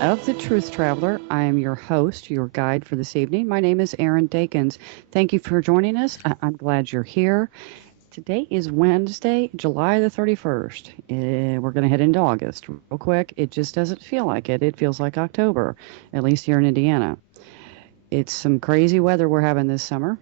of The Truth Traveler. I am your host, your guide for this evening. My name is Erin Dawkins. Thank you for joining us. I'm glad you're here. Today is Wednesday, July the 31st. We're going to head into August real quick. It just doesn't feel like it. It feels like October, at least here in Indiana. It's some crazy weather we're having this summer.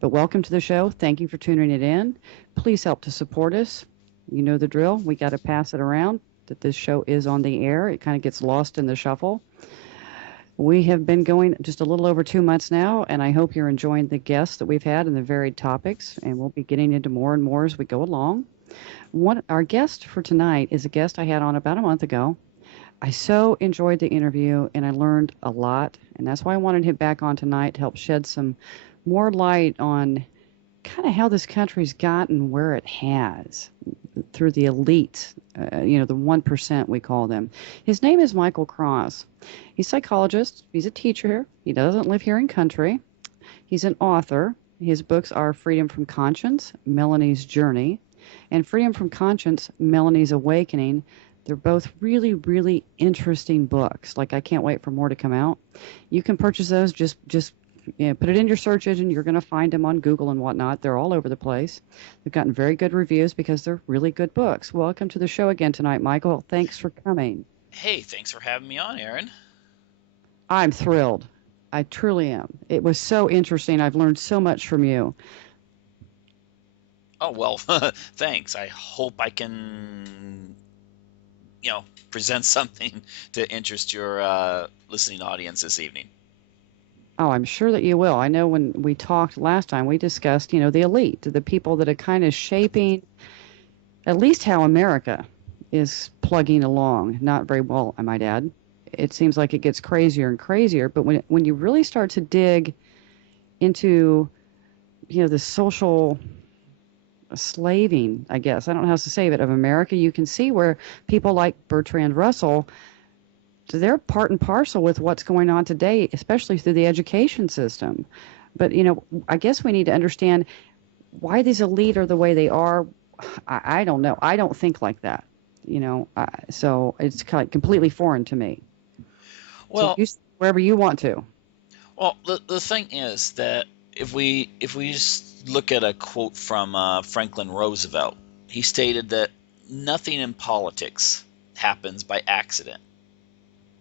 But welcome to the show. Thank you for tuning it in. Please help to support us. You know the drill. We got to pass it around that this show is on the air. It kind of gets lost in the shuffle. We have been going just a little over 2 months now, and I hope you're enjoying the guests that we've had and the varied topics, and we'll be getting into more and more as we go along. Our guest for tonight is a guest I had on about a month ago. I so enjoyed the interview, and I learned a lot, and that's why I wanted him back on tonight to help shed some more light on kind of how this country's gotten where it has through the elite, the 1% we call them. His name is Michael Cross. He's a psychologist. He's a teacher. He doesn't live here in country. He's an author. His books are Freedom from Conscience, Melanie's Journey, and Freedom from Conscience, Melanie's Awakening. They're both really, really interesting books. Like, I can't wait for more to come out. You can purchase those. Just put it in your search engine. You're going to find them on Google and whatnot. They're all over the place. They've gotten very good reviews because they're really good books. Welcome to the show again tonight, Michael. Thanks for coming. Hey, thanks for having me on, Aaron. I'm thrilled. I truly am. It was so interesting. I've learned so much from you. Oh, well, thanks. I hope I can, present something to interest your listening audience this evening. Oh, I'm sure that you will. I know when we talked last time, we discussed, the elite, the people that are kind of shaping at least how America is plugging along. Not very well, I might add. It seems like it gets crazier and crazier, but when you really start to dig into, the social slaving, I guess, I don't know how else to say it, of America, you can see where people like Bertrand Russell, they're part and parcel with what's going on today, especially through the education system. But, I guess we need to understand why these elite are the way they are. I don't know. I don't think like that, so it's kind of completely foreign to me. So Well, you wherever you want to. the thing is that if we just look at a quote from Franklin Roosevelt, he stated that nothing in politics happens by accident.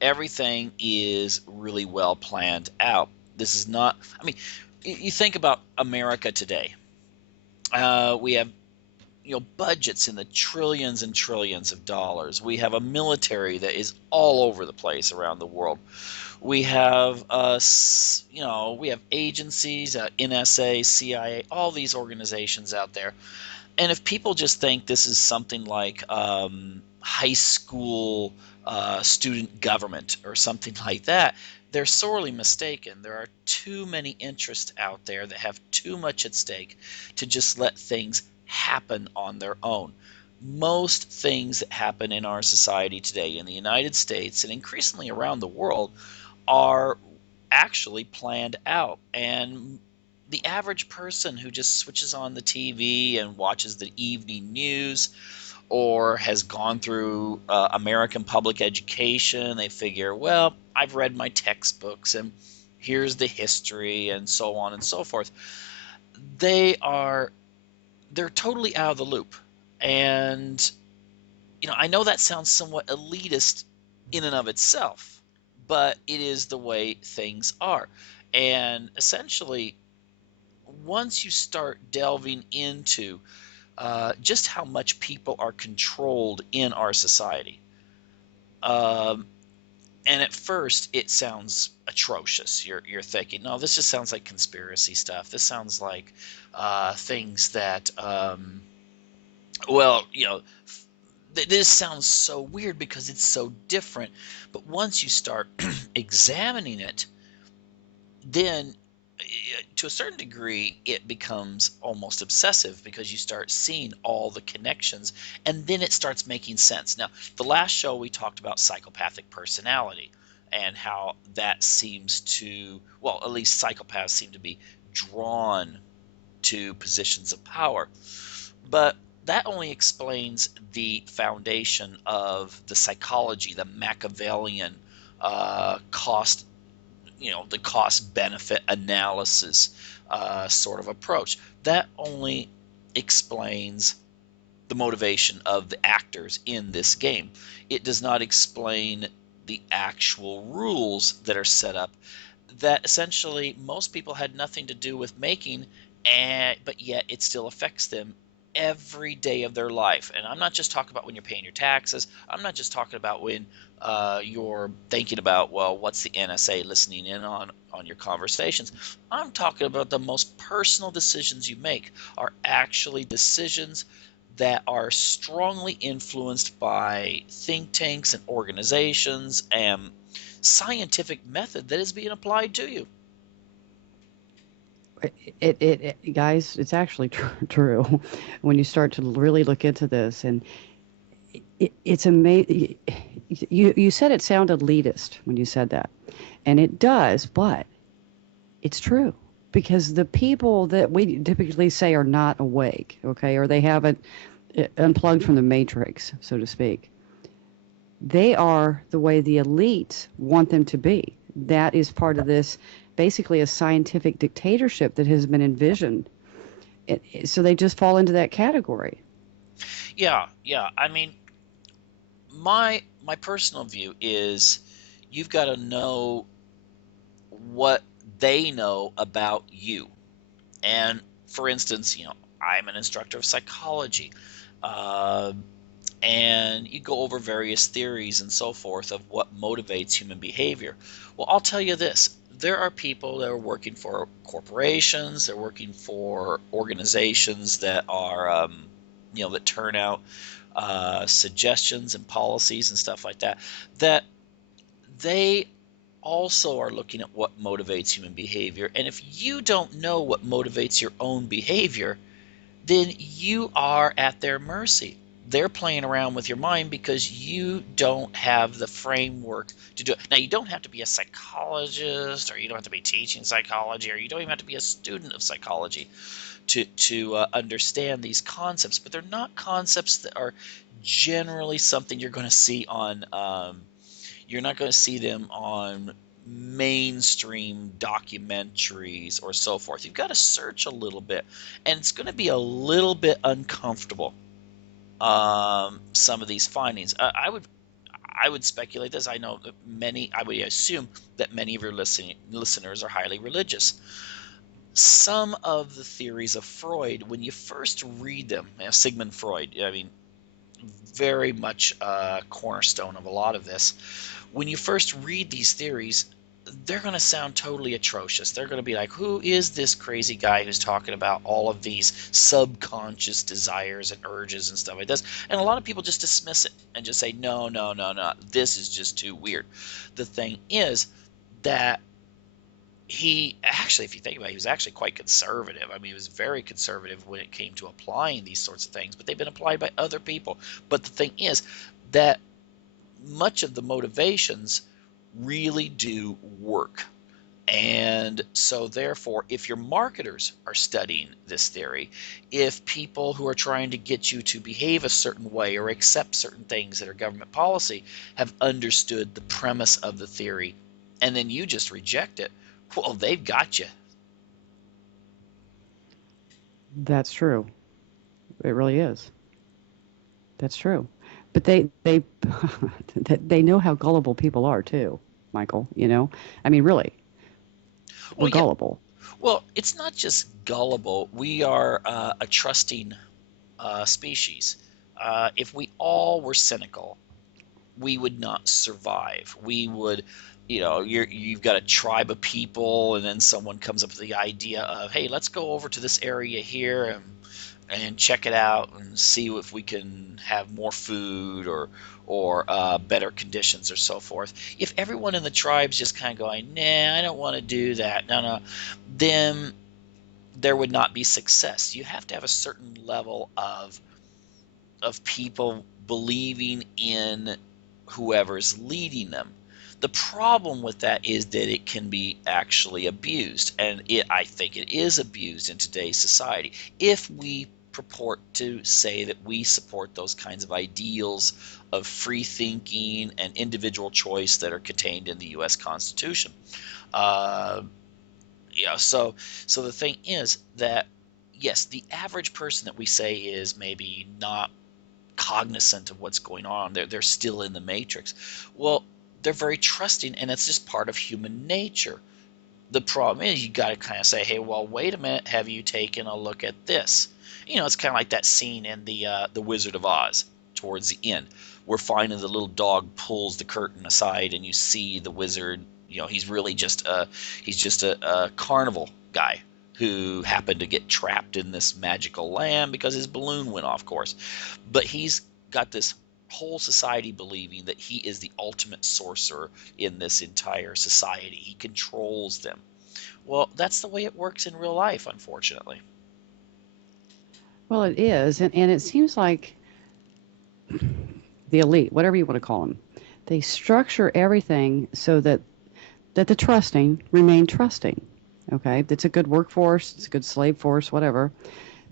Everything is really well planned out. This is not. I mean, you think about America today. We have budgets in the trillions and trillions of dollars. We have a military that is all over the place around the world. We have we have agencies, NSA, CIA, all these organizations out there. And if people just think this is something like high school student government or something like that, they're sorely mistaken. There are too many interests out there that have too much at stake to just let things happen on their own. Most things that happen in our society today in the United States and increasingly around the world are actually planned out. And the average person who just switches on the TV and watches the evening news or has gone through American public education, they figure, well, I've read my textbooks and here's the history and so on and so forth. They're totally out of the loop. And I know that sounds somewhat elitist in and of itself, but it is the way things are. And essentially, once you start delving into just how much people are controlled in our society, um, and at first it sounds atrocious. You're thinking, no, this just sounds like conspiracy stuff. This sounds like things that, well, this sounds so weird because it's so different. But once you start examining it, then to a certain degree, it becomes almost obsessive because you start seeing all the connections and then it starts making sense. Now, the last show we talked about psychopathic personality and how that seems to, well, at least psychopaths seem to be drawn to positions of power. But that only explains the foundation of the psychology, the Machiavellian cost, the cost benefit analysis sort of approach. That only explains the motivation of the actors in this game. It does not explain the actual rules that are set up that essentially most people had nothing to do with making, and but yet it still affects them every day of their life. And I'm not just talking about when you're paying your taxes. I'm not just talking about when you're thinking about, well, what's the NSA listening in on your conversations. I'm talking about the most personal decisions you make are actually decisions that are strongly influenced by think tanks and organizations and scientific method that is being applied to you. Guys, it's actually true when you start to really look into this. And it's amazing. You said it sounded elitist when you said that, and it does, but it's true because the people that we typically say are not awake, okay, or they haven't unplugged from the matrix, so to speak, they are the way the elites want them to be. That is part of this, basically a scientific dictatorship that has been envisioned. So they just fall into that category. Yeah, yeah. I mean, my personal view is you've got to know what they know about you. And for instance, I'm an instructor of psychology. Uh, and you go over various theories and so forth of what motivates human behavior. Well, I'll tell you this. There are people that are working for corporations, they're working for organizations that are, that turn out suggestions and policies and stuff like that, that they also are looking at what motivates human behavior. And if you don't know what motivates your own behavior, then you are at their mercy. They're playing around with your mind because you don't have the framework to do it. Now, you don't have to be a psychologist, or you don't have to be teaching psychology, or you don't even have to be a student of psychology to understand these concepts. But they're not concepts that are generally something you're going to see on. You're not going to see them on mainstream documentaries or so forth. You've got to search a little bit, and it's going to be a little bit uncomfortable. Some of these findings, I would speculate this. I know that I would assume that many of your listeners are highly religious. Some of the theories of Freud, when you first read them, Sigmund Freud, I mean, very much a cornerstone of a lot of this. When you first read these theories, they're going to sound totally atrocious. They're going to be like, who is this crazy guy who's talking about all of these subconscious desires and urges and stuff like this? And a lot of people just dismiss it and just say, no, no, no, no, this is just too weird. The thing is that he actually, if you think about it, he was actually quite conservative. I mean, he was very conservative when it came to applying these sorts of things, but they've been applied by other people. But the thing is that much of the motivations really do work. And so therefore, if your marketers are studying this theory, if people who are trying to get you to behave a certain way or accept certain things that are government policy have understood the premise of the theory, and then you just reject it, well, they've got you. That's true. It really is. That's true. But they they know how gullible people are too, Michael, you know? I mean, really, we're Well, yeah. gullible. Well, it's not just gullible. We are a trusting species. If we all were cynical, we would not survive. We would, you've got a tribe of people, and then someone comes up with the idea of, hey, let's go over to this area here and check it out and see if we can have more food or better conditions or so forth. If everyone in the tribe's just kind of going, nah, I don't want to do that, no, then there would not be success. You have to have a certain level of people believing in whoever's leading them. The problem with that is that it can be actually abused, and I think it is abused in today's society. If we purport to say that we support those kinds of ideals of free thinking and individual choice that are contained in the U.S. Constitution. Uh, so the thing is that, yes, the average person that we say is maybe not cognizant of what's going on. They're still in the matrix. Well, they're very trusting, and it's just part of human nature. The problem is you got to kind of say, hey, well, wait a minute, have you taken a look at this? It's kind of like that scene in the Wizard of Oz towards the end, where finally the little dog pulls the curtain aside, and you see the wizard. He's really just a carnival guy who happened to get trapped in this magical land because his balloon went off course. But he's got this whole society believing that he is the ultimate sorcerer in this entire society. He controls them. Well, that's the way it works in real life, unfortunately. Well, it is. And it seems like the elite, whatever you want to call them, they structure everything so that the trusting remain trusting. Okay, it's a good workforce, it's a good slave force, whatever.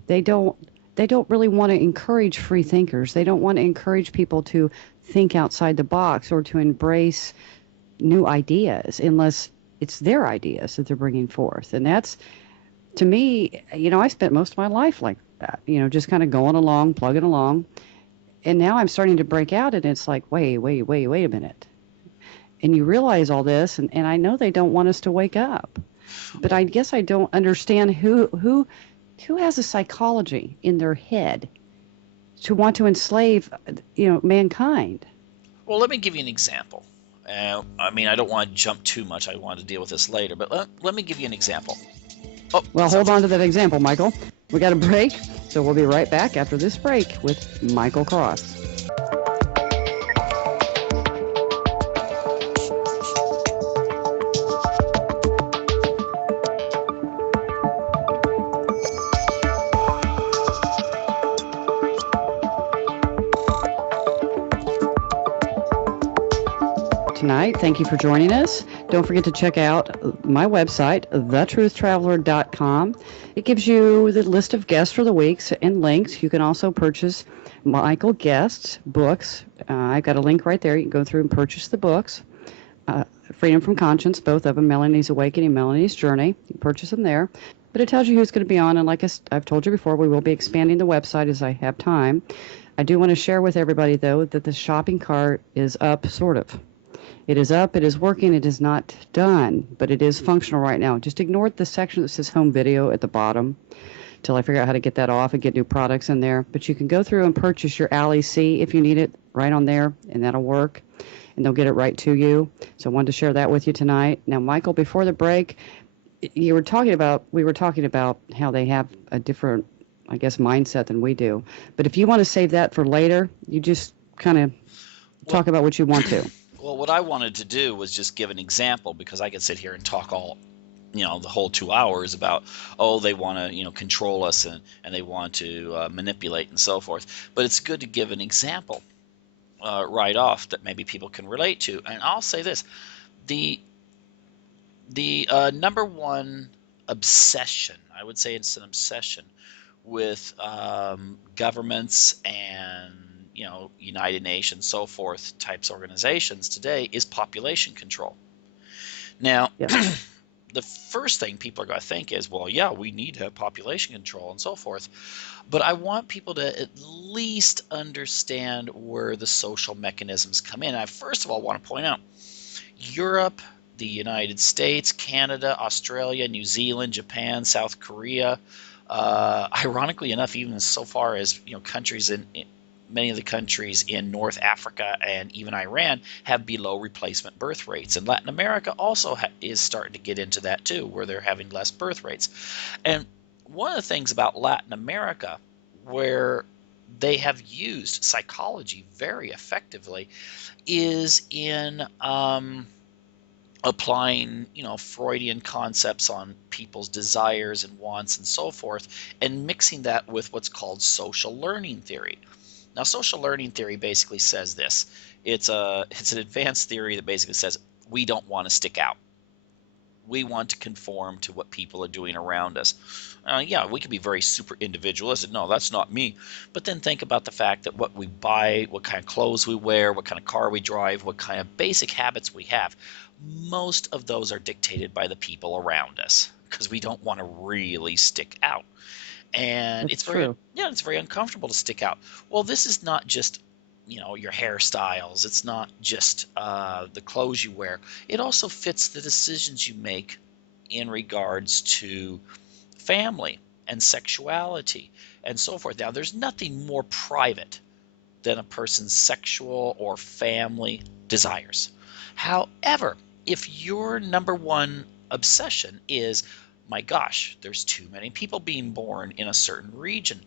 They don't they don't really want to encourage free thinkers. They don't want to encourage people to think outside the box or to embrace new ideas unless it's their ideas that they're bringing forth. And that's, to me, I spent most of my life like that, just kind of going along, plugging along. And now I'm starting to break out, and it's like, wait a minute. And you realize all this, and I know they don't want us to wake up. But I guess I don't understand who has a psychology in their head to want to enslave, mankind. Well, let me give you an example. I don't want to jump too much. I want to deal with this later, but let me give you an example. Oh, Well, hold on to that example, Michael. We got a break, so we'll be right back after this break with Michael Cross. Tonight. Thank you for joining us. Don't forget to check out my website, thetruthtraveler.com. It gives you the list of guests for the weeks and links. You can also purchase Michael Guest's books. I've got a link right there. You can go through and purchase the books. Freedom from Conscience, both of them, Melanie's Awakening, Melanie's Journey. You can purchase them there. But it tells you who's going to be on, and like I've told you before, we will be expanding the website as I have time. I do want to share with everybody, though, that the shopping cart is up, sort of. It is up, it is working, it is not done, but it is functional right now. Just ignore the section that says home video at the bottom till I figure out how to get that off and get new products in there. But you can go through and purchase your Ali C if you need it right on there, and that'll work, and they'll get it right to you. So I wanted to share that with you tonight. Now, Michael, before the break, we were talking about how they have a different, I guess, mindset than we do. But if you want to save that for later, you just kind of talk about what you want to. Well, what I wanted to do was just give an example, because I could sit here and talk the whole 2 hours about, they want to, control us and they want to manipulate and so forth. But it's good to give an example right off that maybe people can relate to. And I'll say this, the number one obsession, I would say it's an obsession with governments and United Nations, so forth, types organizations today is population control. Now, yes. The first thing people are going to think is, well, yeah, we need to have population control and so forth. But I want people to at least understand where the social mechanisms come in. I first of all want to point out Europe, the United States, Canada, Australia, New Zealand, Japan, South Korea, ironically enough, even so far as countries in many of the countries in North Africa and even Iran have below replacement birth rates. And Latin America also is starting to get into that too, where they're having less birth rates. And one of the things about Latin America, where they have used psychology very effectively, is in applying, Freudian concepts on people's desires and wants and so forth, and mixing that with what's called social learning theory. Now, social learning theory basically says this. It's an advanced theory that basically says we don't want to stick out. We want to conform to what people are doing around us. Yeah, we can be very super individualistic. No, that's not me. But then think about the fact that what we buy, what kind of clothes we wear, what kind of car we drive, what kind of basic habits we have, most of those are dictated by the people around us because we don't want to really stick out. And That's true. it's very uncomfortable to stick out. Well, this is not just your hairstyles. It's not just the clothes you wear. It also fits the decisions you make in regards to family and sexuality and so forth. Now, there's nothing more private than a person's sexual or family desires. However, if your number one obsession is, my gosh, there's too many people being born in a certain region,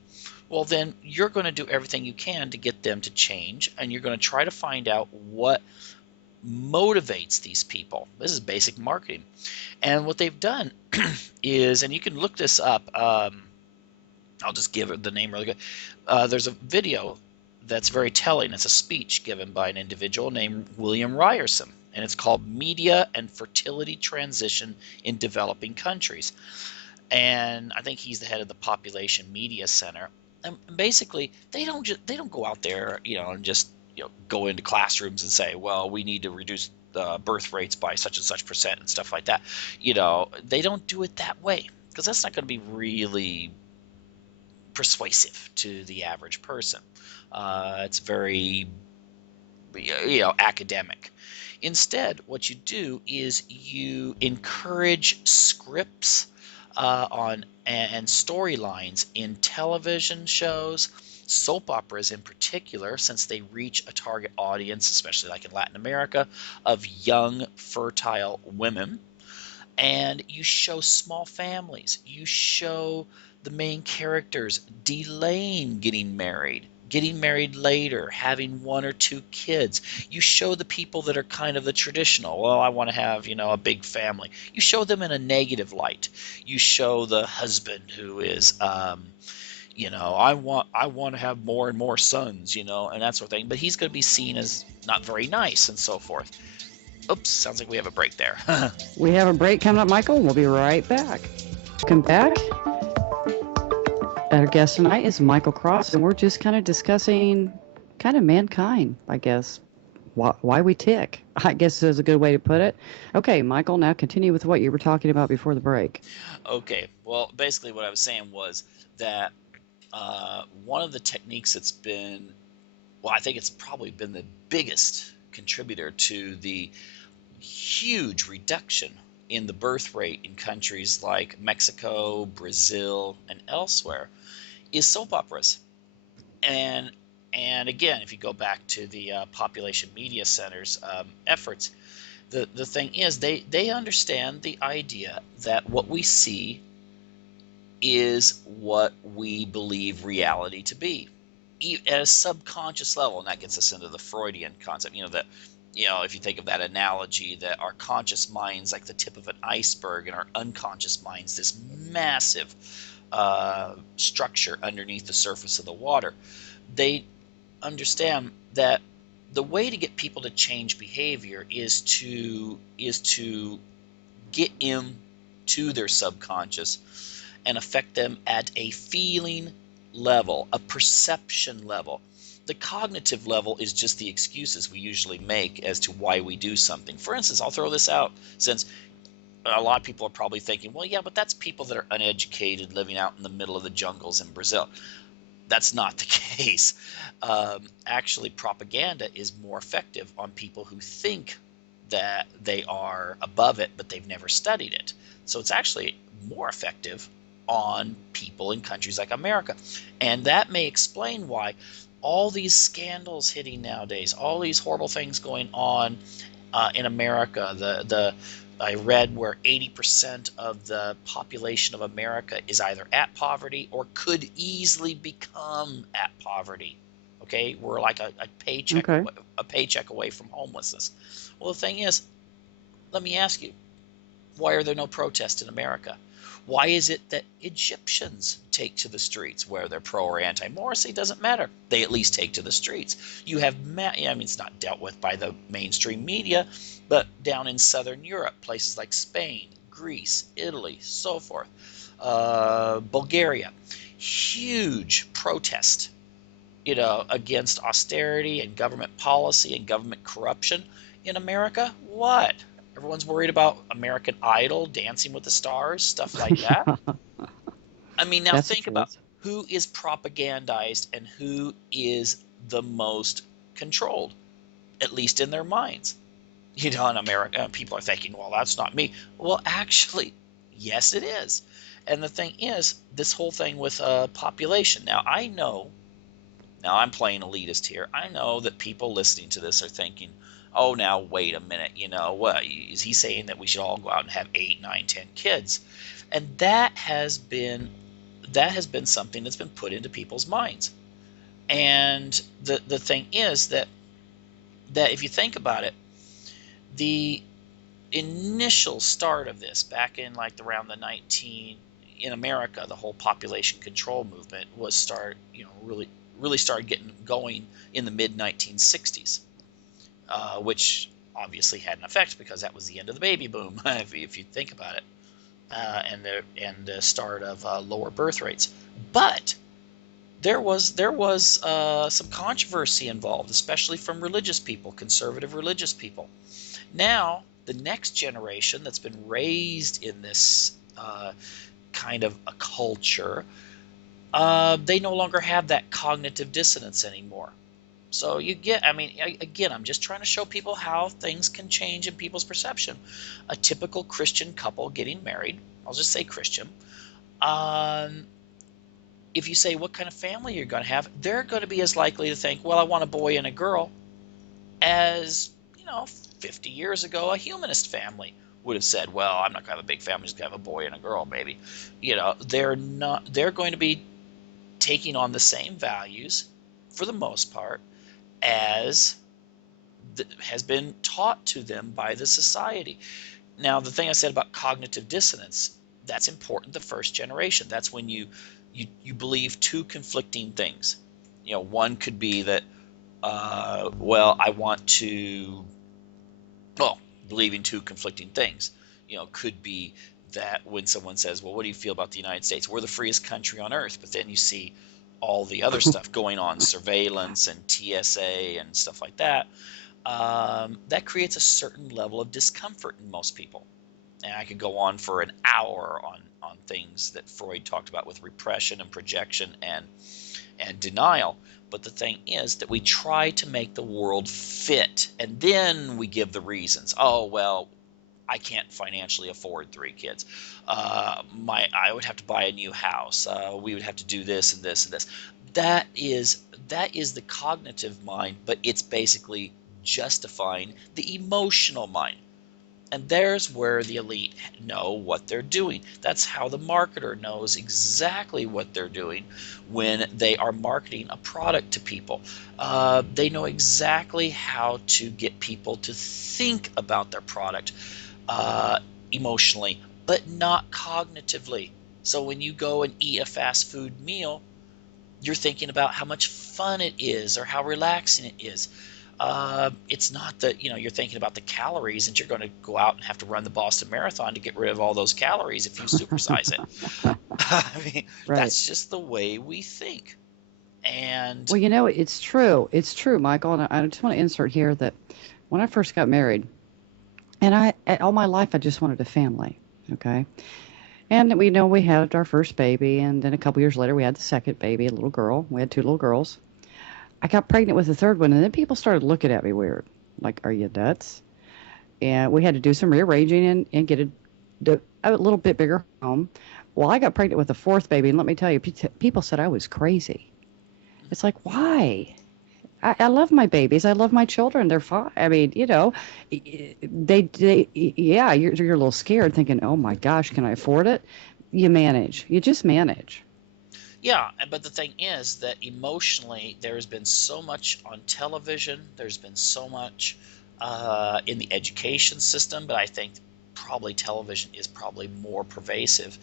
well, then you're going to do everything you can to get them to change, and you're going to try to find out what motivates these people. This is basic marketing. And what they've done is, and you can look this up, I'll just give it the name really good. There's a video that's very telling. It's a speech given by an individual named William Ryerson, and it's called Media and Fertility Transition in Developing Countries. And I think he's the head of the Population Media Center. And basically, they don't go out there, and just go into classrooms and say, well, we need to reduce birth rates by such and such percent and stuff like that. They don't do it that way because that's not going to be really persuasive to the average person. It's very academic. Instead, what you do is you encourage scripts on and storylines in television shows, soap operas in particular, since they reach a target audience, especially like in Latin America, of young, fertile women. And you show small families. You show the main characters delaying getting married later, having one or two kids. You show the people that are kind of the traditional, well, I want to have, a big family. You show them in a negative light. You show the husband who is, I want to have more and more sons, and that sort of thing. But he's going to be seen as not very nice and so forth. Oops, sounds like we have a break there. We have a break coming up, Michael. We'll be right back. Welcome back. Our guest tonight is Michael Cross, and we're just kind of discussing kind of mankind, I guess. Why we tick, I guess is a good way to put it. Okay, Michael, now continue with what you were talking about before the break. Okay, well, basically what I was saying was that one of the techniques that's been, well, I think it's probably been the biggest contributor to the huge reduction in the birth rate in countries like Mexico, Brazil, and elsewhere is soap operas. And again, if you go back to the Population Media Center's efforts, the thing is they understand the idea that what we see is what we believe reality to be at a subconscious level, and that gets us into the Freudian concept. If you think of that analogy, that our conscious mind's like the tip of an iceberg, and our unconscious mind's this massive structure underneath the surface of the water. They understand that the way to get people to change behavior is to get into their subconscious and affect them at a feeling level, a perception level. The cognitive level is just the excuses we usually make as to why we do something. For instance, I'll throw this out, since a lot of people are probably thinking, well, yeah, but that's people that are uneducated living out in the middle of the jungles in Brazil. That's not the case. Actually, propaganda is more effective on people who think that they are above it, but they've never studied it. So it's actually more effective on people in countries like America. And that may explain why all these scandals hitting nowadays, all these horrible things going on in America. I read where 80% of the population of America is either at poverty or could easily become at poverty. Okay, we're like a paycheck Okay. a paycheck away from homelessness. Well, the thing is, let me ask you, why are there no protests in America? Why is it that Egyptians take to the streets, whether they're pro or anti-Morrissey? Doesn't matter. They at least take to the streets. You have, it's not dealt with by the mainstream media, but down in Southern Europe, places like Spain, Greece, Italy, so forth, Bulgaria, huge protest, against austerity and government policy and government corruption. In America, what? Everyone's worried about American Idol, Dancing with the Stars, stuff like that. Yeah, I mean, now that's the think about truth. who is propagandized and who is the most controlled, at least in their minds. In America, people are thinking, well, that's not me. Well, actually, yes, it is. And the thing is, this whole thing with population. Now I'm playing elitist here. I know that people listening to this are thinking, oh, now wait a minute. What is he saying, that we should all go out and have 8, 9, 10 kids? And that has been something that's been put into people's minds. And the thing is that if you think about it, the initial start of this back in like around the 19 in America, the whole population control movement was really started getting going in the mid 1960s, which obviously had an effect because that was the end of the baby boom, if you think about it, and the start of lower birth rates. But there was some controversy involved, especially from religious people, conservative religious people. Now, the next generation that's been raised in this kind of a culture, they no longer have that cognitive dissonance anymore. So again, I'm just trying to show people how things can change in people's perception. A typical Christian couple getting married, I'll just say Christian, um, if you say what kind of family you're going to have, they're going to be as likely to think, well, I want a boy and a girl, as 50 years ago a humanist family would have said, well, I'm not going to have a big family, just going to have a boy and a girl, maybe. They're going to be taking on the same values for the most part as has been taught to them by the society. Now, the thing I said about cognitive dissonance, that's important the first generation. That's when you believe two conflicting things. One could be that, well, I want to, well, believing two conflicting things. Could be that when someone says, well, what do you feel about the United States? We're the freest country on earth. But then you see all the other stuff going on, surveillance and TSA and stuff like that. That creates a certain level of discomfort in most people. And I could go on for an hour on things that Freud talked about with repression and projection and denial. But the thing is that we try to make the world fit, and then we give the reasons. Oh, well, I can't financially afford 3 kids. I would have to buy a new house. We would have to do this and this and this. That is the cognitive mind, but it's basically justifying the emotional mind. And there's where the elite know what they're doing. That's how the marketer knows exactly what they're doing when they are marketing a product to people. They know exactly how to get people to think about their product emotionally, but not cognitively. So when you go and eat a fast food meal, you're thinking about how much fun it is or how relaxing it is. It's not that you're thinking about the calories and you're going to go out and have to run the Boston Marathon to get rid of all those calories if you supersize it. I mean, Right. that's just the way we think. And Well, it's true. It's true, Michael. And I just want to insert here that when I first got married, and all my life, I just wanted a family. Okay. And we had our first baby. And then a couple years later, we had the second baby, a little girl. We had 2 little girls. I got pregnant with the third one. And then people started looking at me weird. Like, are you nuts? And we had to do some rearranging and get a little bit bigger home. Well, I got pregnant with the fourth baby. And let me tell you, people said I was crazy. It's like, why? I love my babies. I love my children. They're fine. I mean, yeah, you're a little scared thinking, oh my gosh, can I afford it? You manage. You just manage. yeah, but the thing is that emotionally, there has been so much on television. There's been so much in the education system, but I think probably television is probably more pervasive,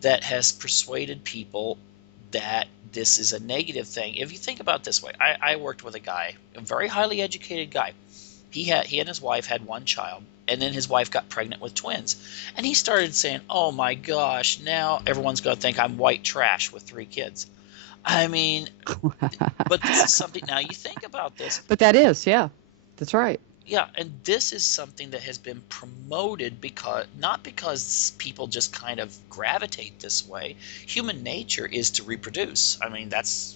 that has persuaded people that this is a negative thing. If you think about it this way, I worked with a guy, a very highly educated guy. He and his wife had 1 child, and then his wife got pregnant with twins. And he started saying, oh my gosh, now everyone's going to think I'm white trash with 3 kids. I mean, but this is something, now you think about this. But that is, yeah, that's right. Yeah, and this is something that has been promoted because, not because people just kind of gravitate this way. Human nature is to reproduce. I mean, that's,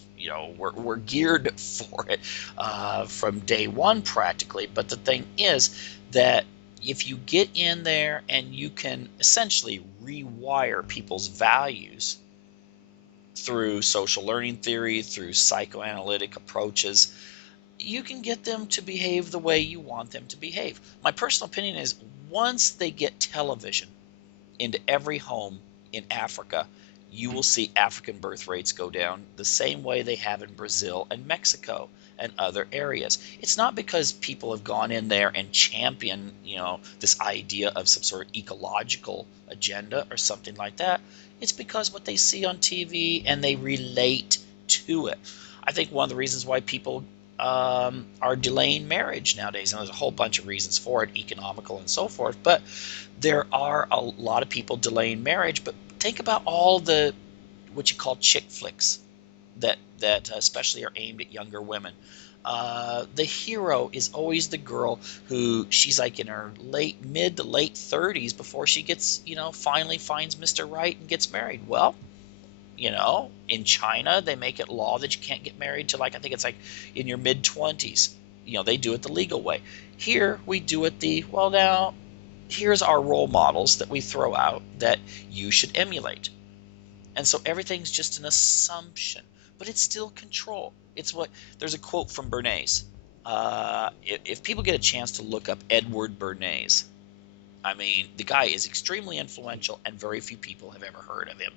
we're geared for it from day one practically. But the thing is that if you get in there and you can essentially rewire people's values through social learning theory, through psychoanalytic approaches, you can get them to behave the way you want them to behave. My personal opinion is once they get television into every home in Africa, you will see African birth rates go down the same way they have in Brazil and Mexico and other areas. It's not because people have gone in there and championed, this idea of some sort of ecological agenda or something like that. It's because what they see on TV and they relate to it. I think one of the reasons why people are delaying marriage nowadays, and there's a whole bunch of reasons for it, economical and so forth, but there are a lot of people delaying marriage. But think about all the what you call chick flicks that especially are aimed at younger women. The hero is always the girl who she's like in her mid to late 30s before she gets, finally finds Mr. Right and gets married. Well, in China, they make it law that you can't get married till I think it's like in your mid 20s. They do it the legal way. Here we do it now here's our role models that we throw out that you should emulate. And so everything's just an assumption, but it's still control. There's a quote from Bernays. If people get a chance to look up Edward Bernays, I mean, the guy is extremely influential and very few people have ever heard of him.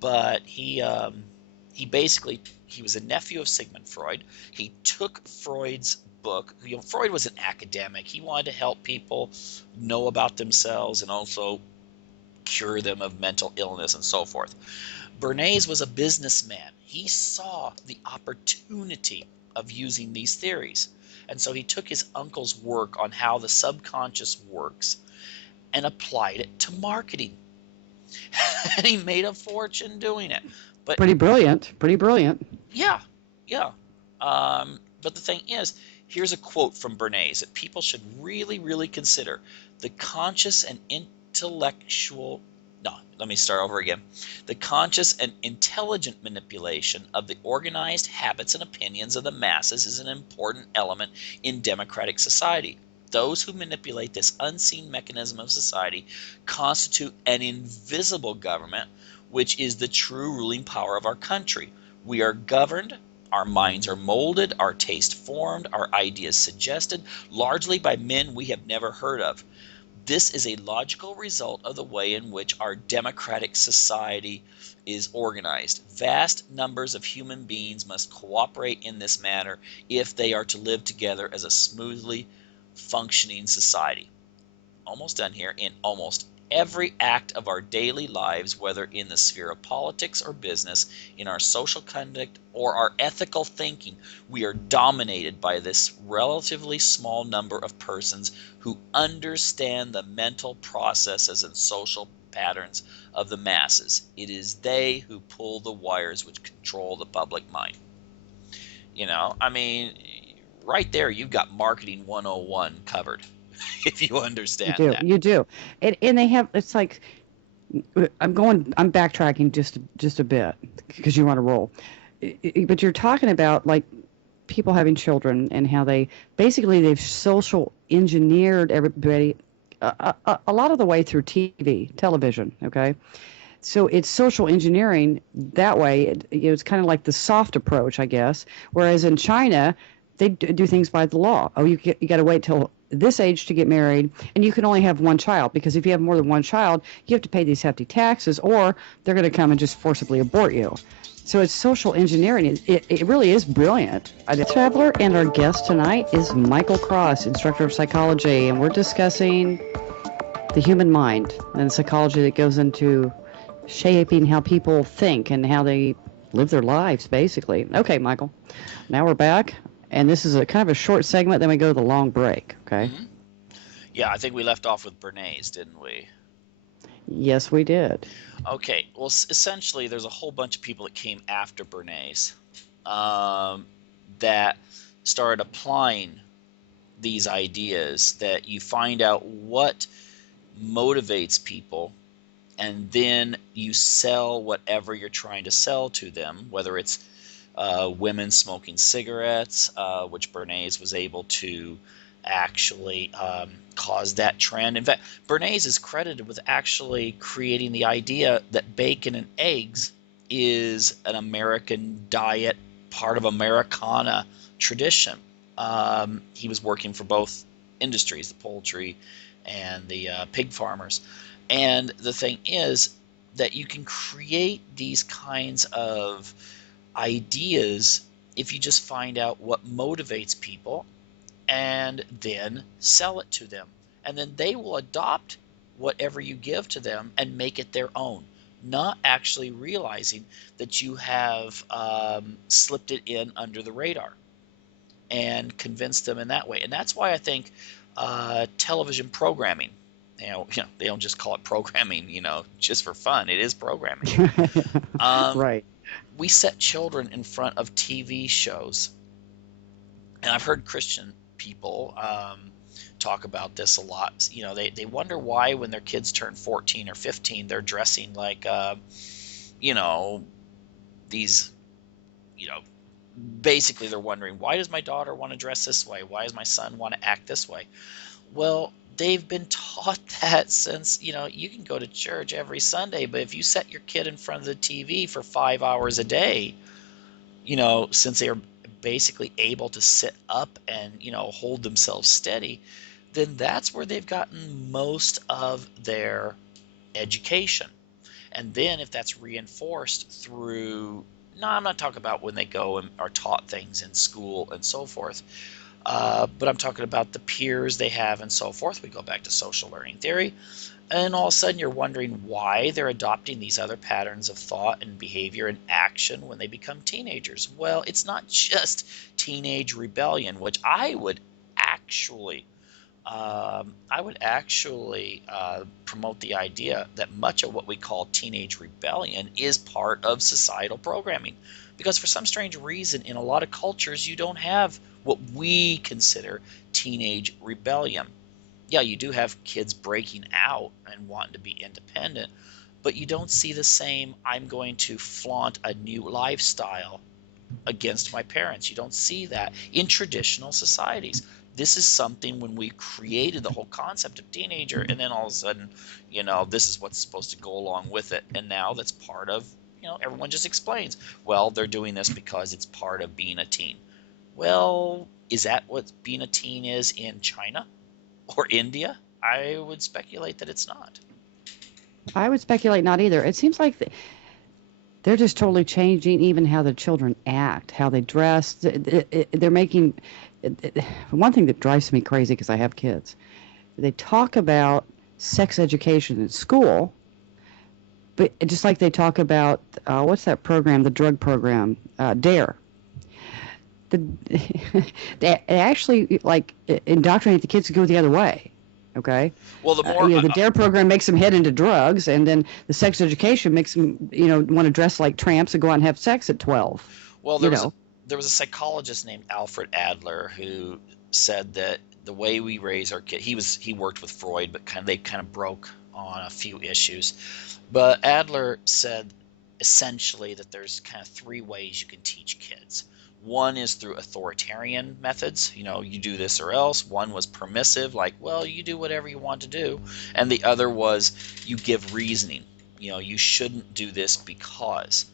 But he was a nephew of Sigmund Freud. He took Freud's book. Freud was an academic. He wanted to help people know about themselves and also cure them of mental illness and so forth. Bernays was a businessman. He saw the opportunity of using these theories. And so he took his uncle's work on how the subconscious works and applied it to marketing. And he made a fortune doing it. But pretty brilliant. Yeah. But the thing is, here's a quote from Bernays that people should really, really consider. The conscious and intellectual let me start over again. The conscious and intelligent manipulation of the organized habits and opinions of the masses is an important element in democratic society. Those who manipulate this unseen mechanism of society constitute an invisible government, which is the true ruling power of our country. We are governed, our minds are molded, our taste formed, our ideas suggested, largely by men we have never heard of. This is a logical result of the way in which our democratic society is organized. Vast numbers of human beings must cooperate in this manner if they are to live together as a smoothly functioning society. Almost done here. In almost every act of our daily lives, whether in the sphere of politics or business, in our social conduct or our ethical thinking, we are dominated by this relatively small number of persons who understand the mental processes and social patterns of the masses. It is they who pull the wires which control the public mind. Right there, you've got marketing 101 covered. If you understand that. You do. And they have, it's like, I'm backtracking just a bit because you want to roll. But you're talking about like people having children and how they've social engineered everybody a lot of the way through television. Okay. So it's social engineering that way. It's kind of like the soft approach, I guess. Whereas in China, they do things by the law. Oh, you got to wait till this age to get married, and you can only have one child, because if you have more than one child, you have to pay these hefty taxes, or they're going to come and just forcibly abort you. So it's social engineering. It really is brilliant. Traveler, and our guest tonight is Michael Cross, instructor of psychology, and we're discussing the human mind and the psychology that goes into shaping how people think and how they live their lives, basically. Okay, Michael, now we're back. And this is a kind of a short segment, then we go to the long break, okay? Mm-hmm. Yeah, I think we left off with Bernays, didn't we? Yes, we did. Okay, well, essentially, there's a whole bunch of people that came after Bernays um, that started applying these ideas that you find out what motivates people, and then you sell whatever you're trying to sell to them, whether it's women smoking cigarettes, which Bernays was able to actually cause that trend. In fact, Bernays is credited with actually creating the idea that bacon and eggs is an American diet, part of Americana tradition. He was working for both industries, the poultry and the pig farmers. And the thing is that you can create these kinds of ideas if you just find out what motivates people and then sell it to them. And then they will adopt whatever you give to them and make it their own, not actually realizing that you have slipped it in under the radar and convinced them in that way. And that's why I think television programming, they don't just call it programming, just for fun. It is programming. Right. We set children in front of TV shows, and I've heard Christian people talk about this a lot. They wonder why when their kids turn 14 or 15, they're dressing like, these, basically they're wondering, why does my daughter want to dress this way? Why does my son want to act this way? Well, they've been taught that since, you can go to church every Sunday, but if you set your kid in front of the TV for 5 hours a day, since they are basically able to sit up and, hold themselves steady, then that's where they've gotten most of their education. And then if that's reinforced through, no, I'm not talking about when they go and are taught things in school and so forth, but I'm talking about the peers they have and so forth. We go back to social learning theory, and all of a sudden you're wondering why they're adopting these other patterns of thought and behavior and action when they become teenagers. Well, it's not just teenage rebellion, which I would actually promote the idea that much of what we call teenage rebellion is part of societal programming. Because for some strange reason, in a lot of cultures, you don't have what we consider teenage rebellion. Yeah, you do have kids breaking out and wanting to be independent, but you don't see the same, I'm going to flaunt a new lifestyle against my parents. You don't see that in traditional societies. This is something when we created the whole concept of teenager, and then all of a sudden, this is what's supposed to go along with it. And now that's part of, everyone just explains, well, they're doing this because it's part of being a teen. Well, is that what being a teen is in China or India? I would speculate that it's not. I would speculate not either. It seems like they're just totally changing even how the children act, how they dress. They're making one thing that drives me crazy because I have kids. They talk about sex education in school, but just like they talk about what's that program, the drug program, DARE. They actually indoctrinate the kids to go the other way. Okay. Well, the more the DARE program makes them head into drugs, and then the sex education makes them want to dress like tramps and go out and have sex at 12. Well, there was a psychologist named Alfred Adler who said that the way we raise our kids, he worked with Freud, but they kind of broke on a few issues. But Adler said essentially that there's kind of three ways you can teach kids. One is through authoritarian methods, you do this or else. One was permissive, like, well, you do whatever you want to do. And the other was you give reasoning, you shouldn't do this because.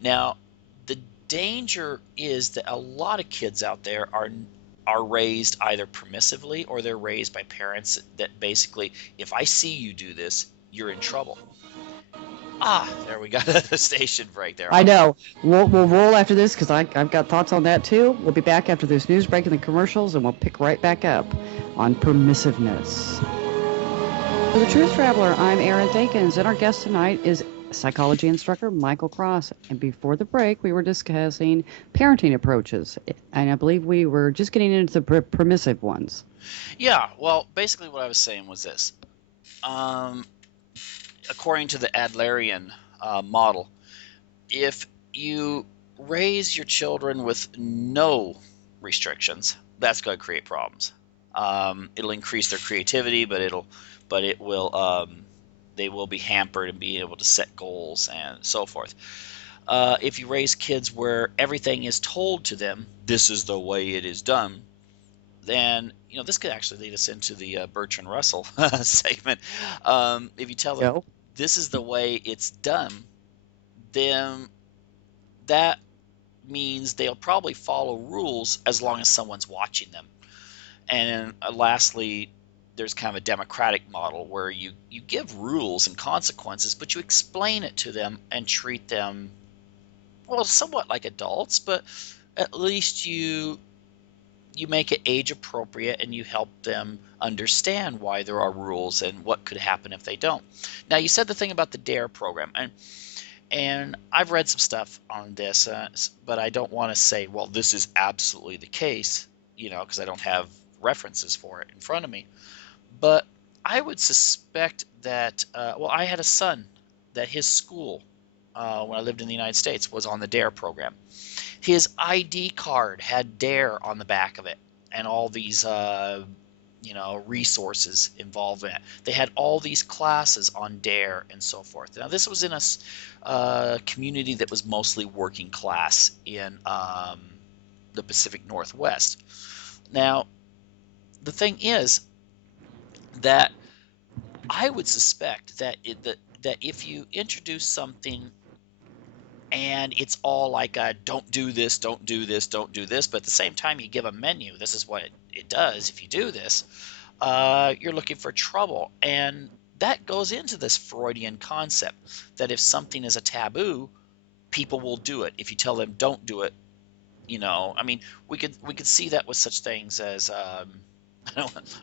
Now, the danger is that a lot of kids out there are raised either permissively or they're raised by parents that basically, if I see you do this, you're in trouble. There we got a station break there. I know. We'll roll after this because I've got thoughts on that too. We'll be back after this news break and the commercials, and we'll pick right back up on permissiveness. For the Truth Traveler, I'm Erin Dawkins, and our guest tonight is psychology instructor Michael Cross. And before the break, we were discussing parenting approaches. And I believe we were just getting into the permissive ones. Yeah, well, basically what I was saying was this. Um, According to the Adlerian model, if you raise your children with no restrictions, that's going to create problems. It'll increase their creativity, but it will, they will be hampered in being able to set goals and so forth. If you raise kids where everything is told to them, this is the way it is done, then this could actually lead us into the Bertrand Russell segment. If you tell them Go. this is the way it's done, then that means they'll probably follow rules as long as someone's watching them. And lastly, there's kind of a democratic model where you give rules and consequences, but you explain it to them and treat them, well, somewhat like adults, but at least you make it age appropriate and you help them understand why there are rules and what could happen if they don't. Now, you said the thing about the DARE program, and I've read some stuff on this, but I don't want to say, well, this is absolutely the case, because I don't have references for it in front of me. But I would suspect that, well, I had a son that his school, when I lived in the United States, was on the DARE program. His ID card had DARE on the back of it, and all these resources involved in it. They had all these classes on DARE and so forth. Now, this was in a community that was mostly working class in the Pacific Northwest. Now, the thing is that I would suspect that if you introduce something and it's all like don't do this, don't do this, don't do this, but at the same time you give a menu, this is what it does if you do this, you're looking for trouble. And that goes into this Freudian concept that if something is a taboo, people will do it. If you tell them don't do it, I mean, we could see that with such things as I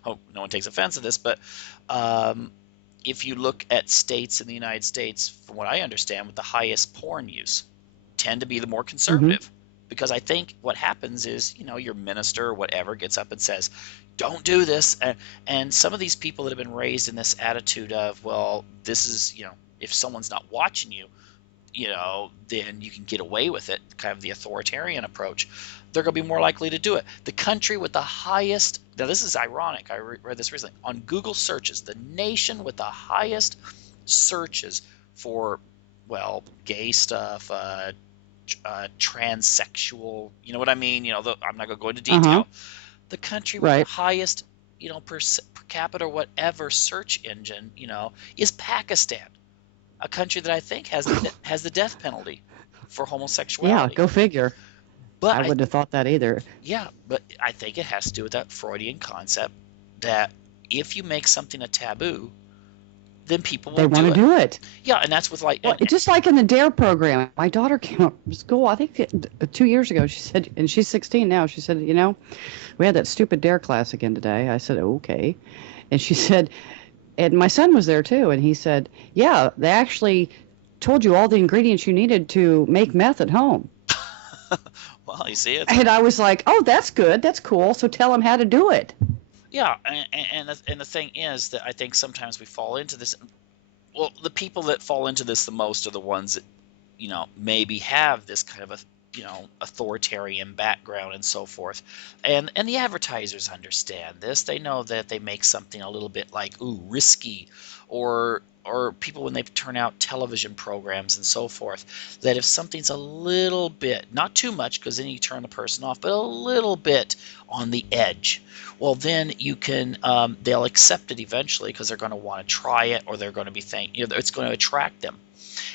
hope no one takes offense to this, but if you look at states in the United States, from what I understand, with the highest porn use, tend to be the more Mm-hmm. conservative. Because I think what happens is, your minister or whatever gets up and says, don't do this. And some of these people that have been raised in this attitude of, well, this is, if someone's not watching you, then you can get away with it, kind of the authoritarian approach, they're going to be more likely to do it. The country with the highest, now this is ironic, I read this recently, on Google searches, the nation with the highest searches for, well, gay stuff, transsexual, you know what I mean? I'm not going to go into Uh-huh. detail. The country with the Right. highest, per capita or whatever search engine, is Pakistan, a country that I think has the death penalty for Yeah, homosexuality. go figure. But I wouldn't have thought that either. but I think it has to do with that Freudian concept that if you make something a taboo, then people They will want do to it. do it. Yeah, and that's with like, Well, it's just like in the DARE program. My daughter came up from school, I think 2 years ago. She said, and she's 16 now. She said, we had that stupid DARE class again today. I said, okay. And she said, and my son was there too. And he said, yeah, they actually told you all the ingredients you needed to make meth at home. well, you see, And I was like, oh, that's good. That's cool. So tell them how to do it. yeah, and the thing is that I think sometimes we fall into this. Well, the people that fall into this the most are the ones that maybe have this kind of a authoritarian background and so forth, and the advertisers understand this. They know that they make something a little bit like risky, or people when they turn out television programs and so forth, that if something's a little bit, not too much because then you turn the person off, but a little bit on the edge, well, then you can they'll accept it eventually because they're going to want to try it, or they're going to be it's going to attract them.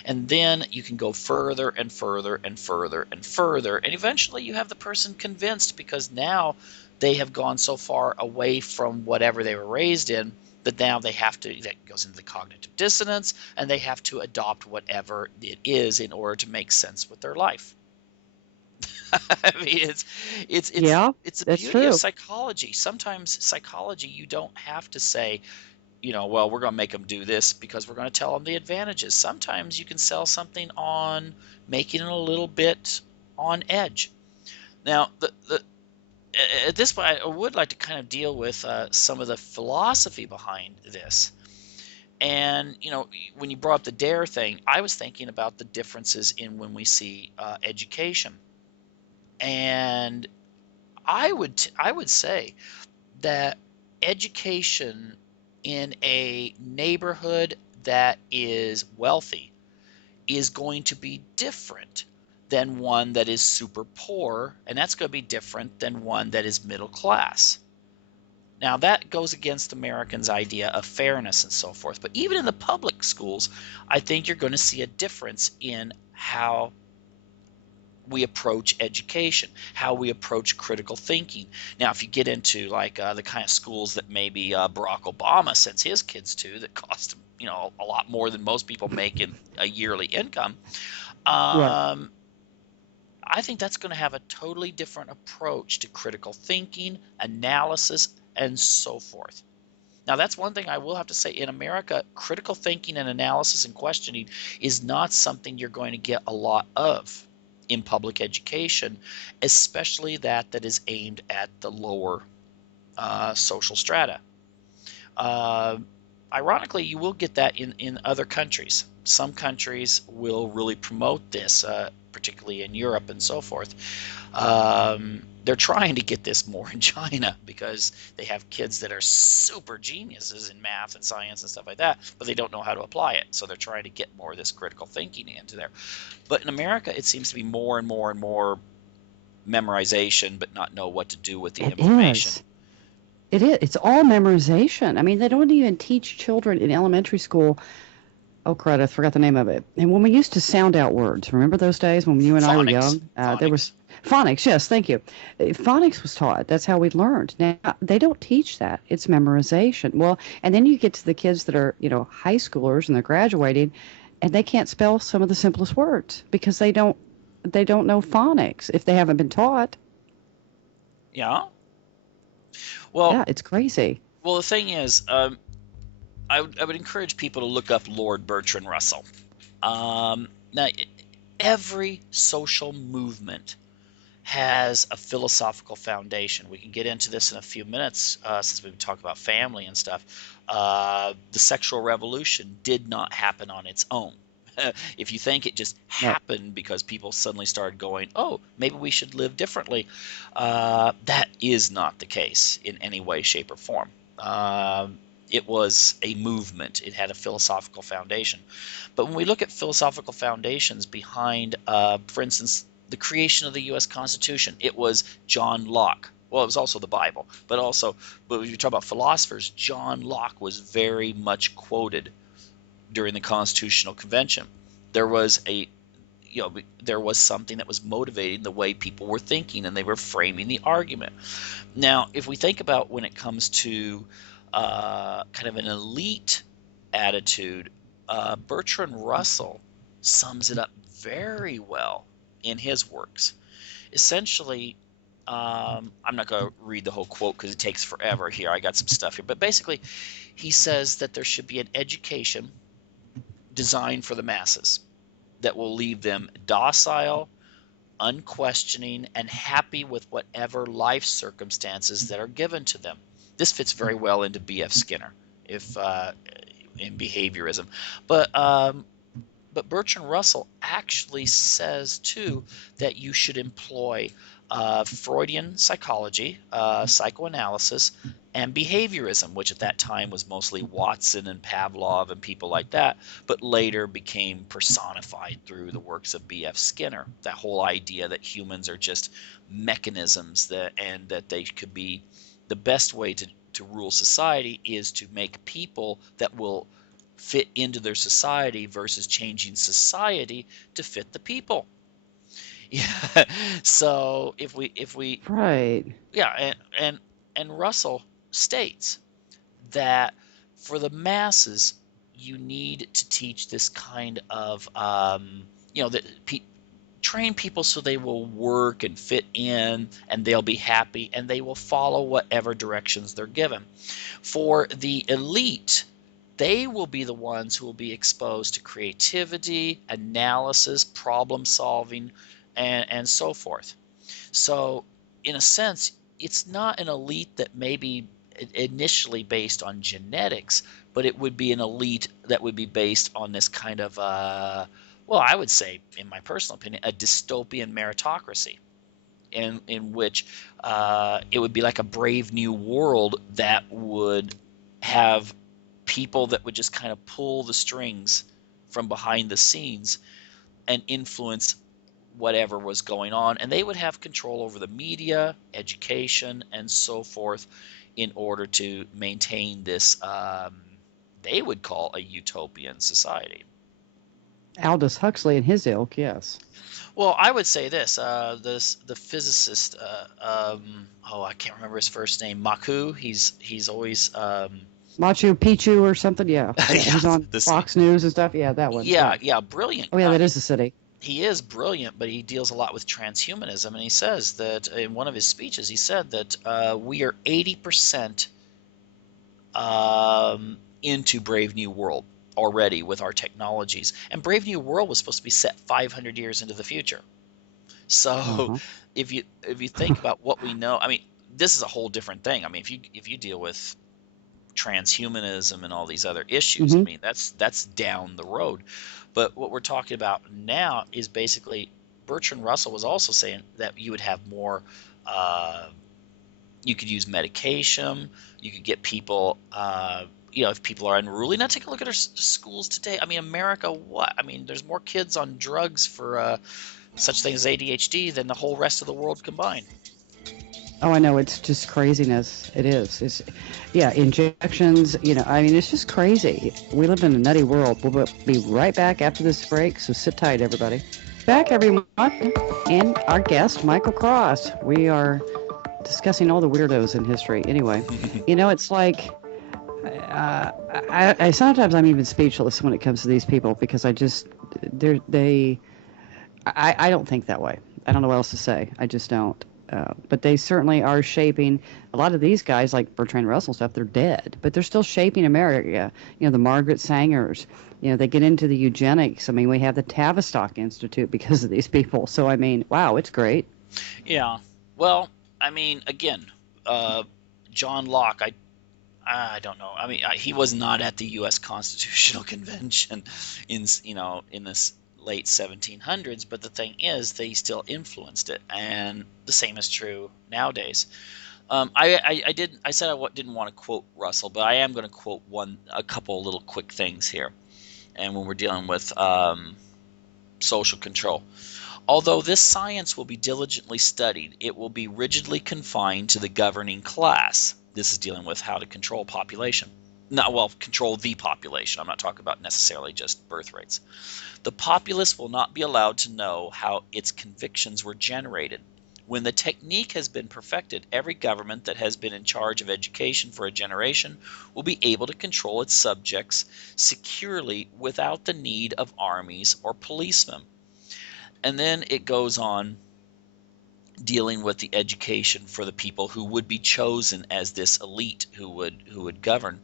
And then you can go further and further and further and further, and eventually you have the person convinced because now they have gone so far away from whatever they were raised in that now they have to, that goes into the cognitive dissonance, and they have to adopt whatever it is in order to make sense with their life. I mean, Yeah, it's the that's beauty of true. psychology. Sometimes psychology, you don't have to say, well, we're going to make them do this because we're going to tell them the advantages. Sometimes you can sell something on making it a little bit on edge. Now, at this point, I would like to kind of deal with some of the philosophy behind this. And, when you brought up the dare thing, I was thinking about the differences in when we see education. And I would say that education in a neighborhood that is wealthy is going to be different than one that is super poor, and that's going to be different than one that is middle class. Now, that goes against Americans' idea of fairness and so forth. But even in the public schools, I think you're going to see a difference in how we approach education, how we approach critical thinking. Now, if you get into like the kind of schools that maybe Barack Obama sends his kids to, that cost him, a lot more than most people make in a yearly income, Right. um, I think that's going to have a totally different approach to critical thinking, analysis, and so forth. Now, that's one thing I will have to say. In America, critical thinking and analysis and questioning is not something you're going to get a lot of in public education, especially that is aimed at the lower social strata. Uh, Ironically, you will get that in other countries. Some countries will really promote this, particularly in Europe and so forth. They're trying to get this more in China because they have kids that are super geniuses in math and science and stuff like that, but they don't know how to apply it. So they're trying to get more of this critical thinking into there. But in America, it seems to be more and more and more memorization, but not know what to do with the It information. is. It is. It's all memorization. I mean, they don't even teach children in elementary school. Oh, crud, I forgot the name of it. And when we used to sound out words, remember those days when you and I were Phonics, young? There was phonics. phonics. Yes, thank you. Phonics was taught. That's how we learned. Now, they don't teach that. It's memorization. Well, and then you get to the kids that are, high schoolers and they're graduating, and they can't spell some of the simplest words because they don't know phonics if they haven't been taught. Yeah. Well, Yeah, it's crazy. the thing is, I would encourage people to look up Lord Bertrand Russell. Now, every social movement has a philosophical foundation. We can get into this in a few minutes since we've talked about family and stuff. The sexual revolution did not happen on its own. If you think it just No. happened because people suddenly started going, oh, maybe we should live differently, that is not the case in any way, shape, or form. It was a movement. It had a philosophical foundation. But when we look at philosophical foundations behind, for instance, the creation of the U.S. Constitution, it was John Locke. Well, it was also the Bible, but when you talk about philosophers, John Locke was very much quoted during the Constitutional Convention. There was there was something that was motivating the way people were thinking, and they were framing the argument. Now, if we think about when it comes to kind of an elite attitude, Bertrand Russell sums it up very well in his works. Essentially, I'm not going to read the whole quote because it takes forever here. I got some stuff here. But basically, he says that there should be an education designed for the masses that will leave them docile, unquestioning, and happy with whatever life circumstances that are given to them. This fits very well into B.F. Skinner, if in behaviorism, but um, but Bertrand Russell actually says too that you should employ Freudian psychology, psychoanalysis, and behaviorism, which at that time was mostly Watson and Pavlov and people like that, but later became personified through the works of B.F. Skinner. That whole idea that humans are just mechanisms and that they could be the best way to rule society is to make people that will fit into their society versus changing society to fit the people. Yeah. So if we Right. yeah, and Russell states that for the masses you need to teach this kind of that train people so they will work and fit in, and they'll be happy, and they will follow whatever directions they're given. For the elite, they will be the ones who will be exposed to creativity, analysis, problem solving, and so forth. So, in a sense, it's not an elite that may be initially based on genetics, but it would be an elite that would be based on this kind of, well, I would say, in my personal opinion, a dystopian meritocracy, in which it would be like a brave new world that would have people that would just kind of pull the strings from behind the scenes and influence whatever was going on, and they would have control over the media, education, and so forth in order to maintain this, they would call a utopian society. Aldous Huxley and his ilk, yes. Well, I would say this: the physicist, oh, I can't remember his first name, Maku. He's always, Machu Picchu or something, yeah. yeah, He's on this, Fox News and stuff. Yeah, that one. yeah, Yeah. yeah, brilliant Oh, yeah, guy. that is the city. He is brilliant, but he deals a lot with transhumanism, and he says that in one of his speeches, he said that we are 80% into Brave New World already with our technologies, and Brave New World was supposed to be set 500 years into the future. So, Uh-huh. if you think about what we know, I mean, this is a whole different thing. I mean, if you deal with transhumanism and all these other issues, I Hmm. mean, that's down the road. But what we're talking about now is basically, Bertrand Russell was also saying that you would have more, uh, you could use medication, you could get people, if people are unruly. Now take a look at our schools today. I mean, America, what? I mean, there's more kids on drugs for such things as ADHD than the whole rest of the world combined. Oh, I know. It's just craziness. It is. Yeah, injections, I mean, it's just crazy. We live in a nutty world. We'll be right back after this break, so sit tight, everybody. Back every month, and our guest, Michael Cross. We are discussing all the weirdos in history. Anyway, it's like, I sometimes I'm even speechless when it comes to these people because I don't think that way. I don't know what else to say. I just don't. But they certainly are shaping a lot of these guys, like Bertrand Russell stuff. They're dead, but they're still shaping America. The Margaret Sangers. They get into the eugenics. I mean, we have the Tavistock Institute because of these people. So I mean, wow, it's great. Yeah. Well, I mean, again, uh, John Locke, I don't know. I mean, he was not at the U.S. Constitutional Convention in this late 1700s, but the thing is, they still influenced it, and the same is true nowadays. I said didn't want to quote Russell, but I am going to quote a couple little quick things here, and when we're dealing with social control. Although this science will be diligently studied, it will be rigidly confined to the governing class. This is dealing with how to control population. Not, well, control the population. I'm not talking about necessarily just birth rates. The populace will not be allowed to know how its convictions were generated. When the technique has been perfected, every government that has been in charge of education for a generation will be able to control its subjects securely without the need of armies or policemen. And then it goes on dealing with the education for the people who would be chosen as this elite who would govern.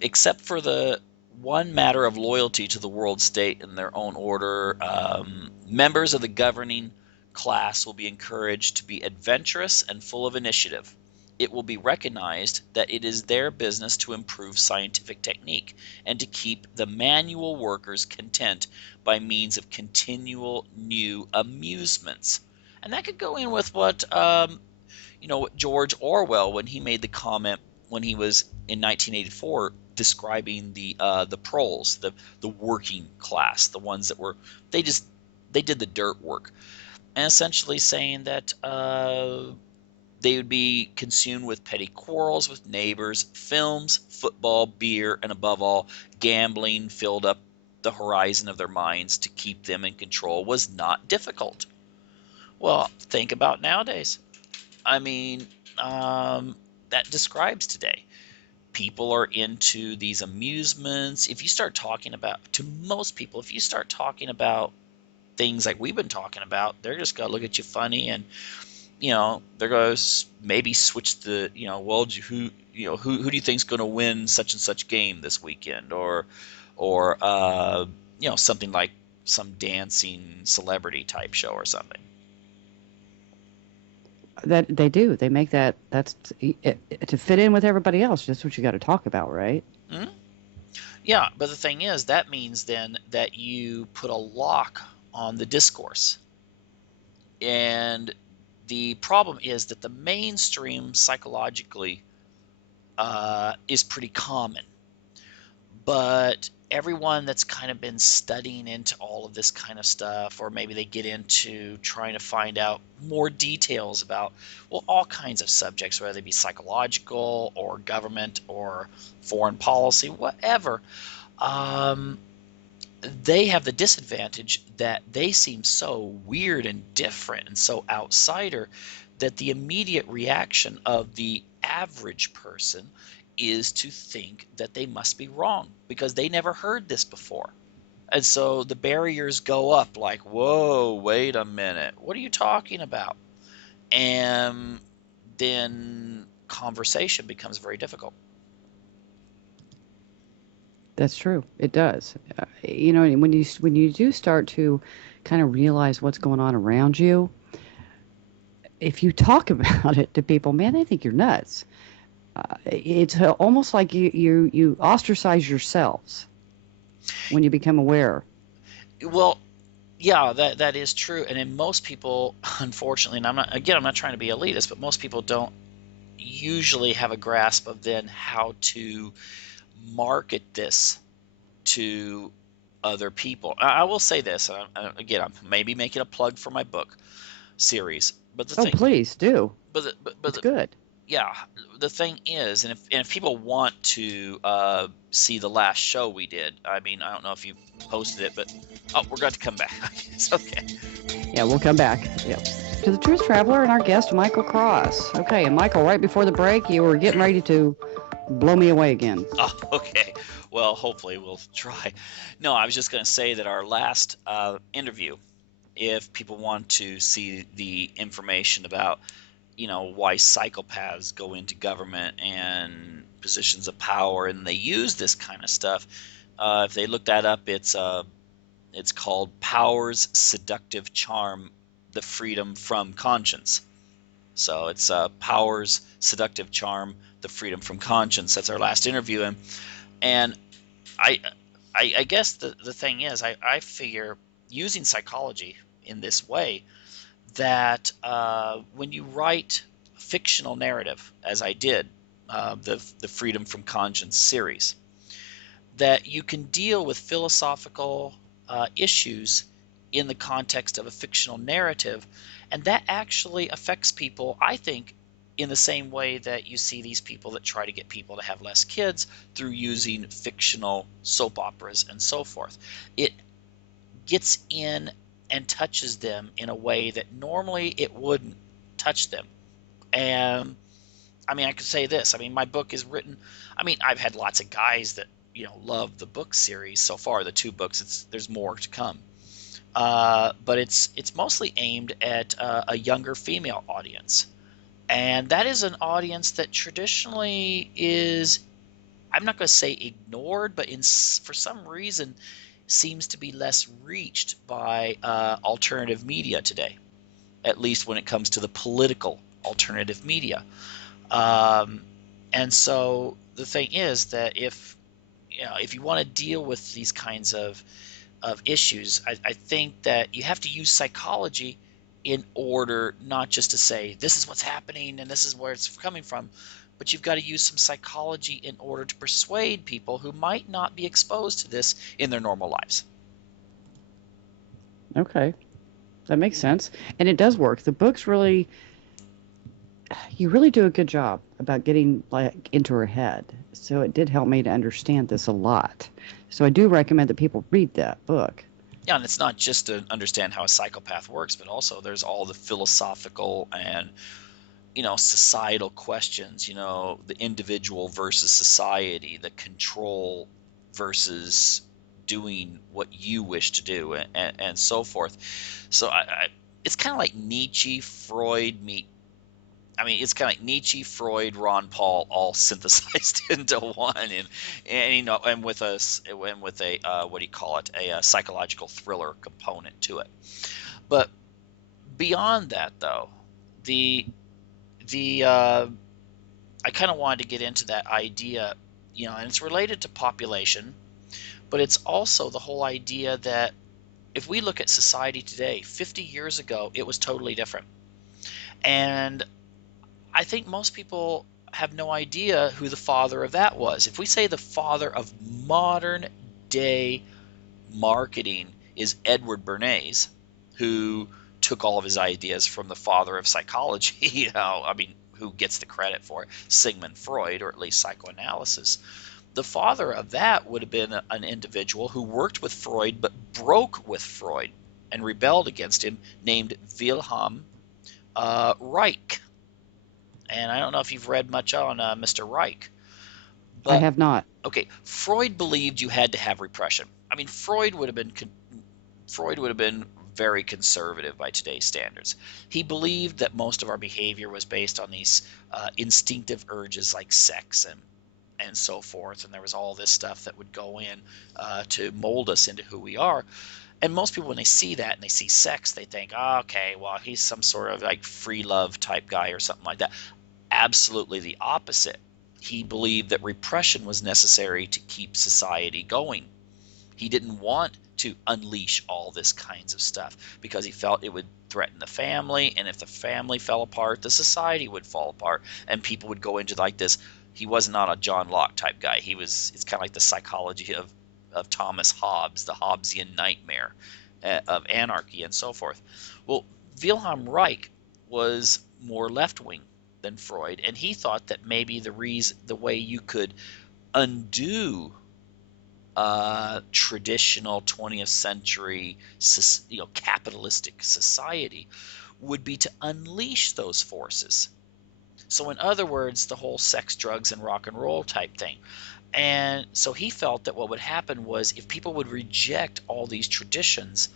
Except for the one matter of loyalty to the world state and their own order, members of the governing class will be encouraged to be adventurous and full of initiative. It will be recognized that it is their business to improve scientific technique and to keep the manual workers content by means of continual new amusements. And that could go in with what George Orwell, when he made the comment when he was in 1984 describing the proles, the working class, the ones that were they did the dirt work, and essentially saying that they would be consumed with petty quarrels with neighbors, films, football, beer, and above all, gambling filled up the horizon of their minds. To keep them in control was not difficult. Well, think about nowadays. I mean, that describes today. People are into these amusements. If you start talking about, to most people, if you start talking about things like we've been talking about, they're just gonna look at you funny, and they're gonna maybe switch the well, who do you think's gonna win such and such game this weekend, or something like some dancing celebrity type show or something. That they do. They make that's to fit in with everybody else. That's what you got to talk about, right? Mhm. Yeah, but the thing is, that means then that you put a lock on the discourse. And the problem is that the mainstream psychologically is pretty common. But everyone that's kind of been studying into all of this kind of stuff, or maybe they get into trying to find out more details about, well, all kinds of subjects, whether they be psychological or government or foreign policy, whatever, um, they have the disadvantage that they seem so weird and different and so outsider that the immediate reaction of the average person is to think that they must be wrong because they never heard this before. And so the barriers go up like, whoa, wait a minute. What are you talking about? And then conversation becomes very difficult. That's true. It does. When you do start to kind of realize what's going on around you, if you talk about it to people, man, they think you're nuts. It's almost like you ostracize yourselves when you become aware. Well, yeah, that is true. And in most people, unfortunately, and I'm not trying to be elitist, but most people don't usually have a grasp of then how to market this to other people. I will say this, again, I'm maybe making a plug for my book series, but the Oh, thing, please do. but the, but It's the, good. yeah, the thing is, and if people want to see the last show we did, I mean, I don't know if you posted it, but oh, we're going to come back. It's okay. Yeah, we'll come back. Yep. To the Truth Traveler and our guest, Michael Cross. Okay, and Michael, right before the break, you were getting ready to blow me away again. Oh, okay. Well, hopefully we'll try. No, I was just going to say that our last interview, if people want to see the information about, why psychopaths go into government and positions of power and they use this kind of stuff, if they look that up, it's called Power's Seductive Charm: The Freedom from Conscience. So it's Power's Seductive Charm: The Freedom from Conscience. That's our last interview, and I, I guess the thing is, I figure using psychology in this way that when you write fictional narrative, as I did, the Freedom from Conscience series, that you can deal with philosophical issues in the context of a fictional narrative, and that actually affects people, I think, in the same way that you see these people that try to get people to have less kids through using fictional soap operas and so forth. It gets in and touches them in a way that normally it wouldn't touch them. And I mean, I could say this. I mean, my book is written. I mean, I've had lots of guys that love the book series so far. The two books. There's more to come. But it's mostly aimed at a younger female audience, and that is an audience that traditionally is, I'm not going to say ignored, but for some reason seems to be less reached by alternative media today, at least when it comes to the political alternative media. Um, and so the thing is that if you want to deal with these kinds of issues, I think that you have to use psychology in order not just to say this is what's happening and this is where it's coming from, but you've got to use some psychology in order to persuade people who might not be exposed to this in their normal lives. Okay, that makes sense. And it does work. The books really, you really do a good job about getting like into her head. So it did help me to understand this a lot. So I do recommend that people read that book. Yeah, and it's not just to understand how a psychopath works, but also there's all the philosophical and societal questions, the individual versus society, the control versus doing what you wish to do, and so forth. So it's kind of like Nietzsche, Freud meet. I mean, it's kind of like Nietzsche, Freud, Ron Paul, all synthesized into one, and and with a what do you call it, a psychological thriller component to it. But beyond that, though, the the I kind of wanted to get into that idea, and it's related to population, but it's also the whole idea that if we look at society today, 50 years ago, it was totally different. And I think most people have no idea who the father of that was. If we say the father of modern day marketing is Edward Bernays, who took all of his ideas from the father of psychology, I mean, who gets the credit for it? Sigmund Freud, or at least psychoanalysis. The father of that would have been an individual who worked with Freud but broke with Freud and rebelled against him, named Wilhelm Reich. And I don't know if you've read much on Mr. Reich, I but have not. okay, Freud believed you had to have repression. I mean, Freud would have been very conservative by today's standards. He believed that most of our behavior was based on these instinctive urges like sex and so forth, and there was all this stuff that would go in to mold us into who we are. And most people, when they see that and they see sex, they think, oh, okay, well, he's some sort of like free love type guy or something like that. Absolutely the opposite. He believed that repression was necessary to keep society going. He didn't want to unleash all this kinds of stuff because he felt it would threaten the family, and if the family fell apart, the society would fall apart, and people would go into like this. He was not a John Locke type guy. It's kind of like the psychology of Thomas Hobbes, the Hobbesian nightmare of anarchy and so forth. Well, Wilhelm Reich was more left-wing than Freud, and he thought that maybe the way you could undo traditional 20th century capitalistic society would be to unleash those forces. So in other words, the whole sex, drugs, and rock and roll type thing. And so he felt that what would happen was if people would reject all these traditions,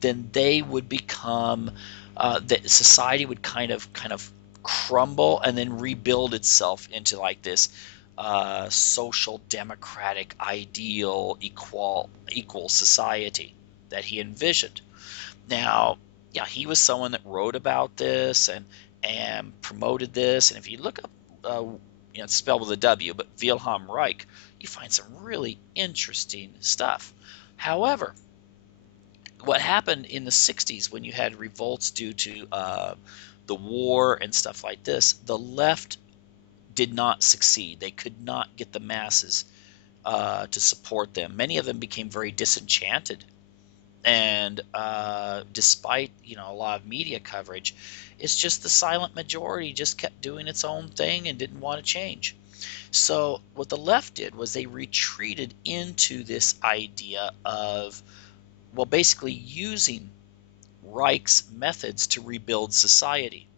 then they would become that society would kind of crumble and then rebuild itself into like this social democratic ideal equal society that he envisioned. Now, yeah, he was someone that wrote about this and promoted this. And if you look up, it's spelled with a W, but Wilhelm Reich, you find some really interesting stuff. However, what happened in the 60s when you had revolts due to the war and stuff like this, the left did not succeed. They could not get the masses to support them. Many of them became very disenchanted, and despite a lot of media coverage, it's just the silent majority just kept doing its own thing and didn't want to change. So what the left did was they retreated into this idea of, well, basically using Reich's methods to rebuild society.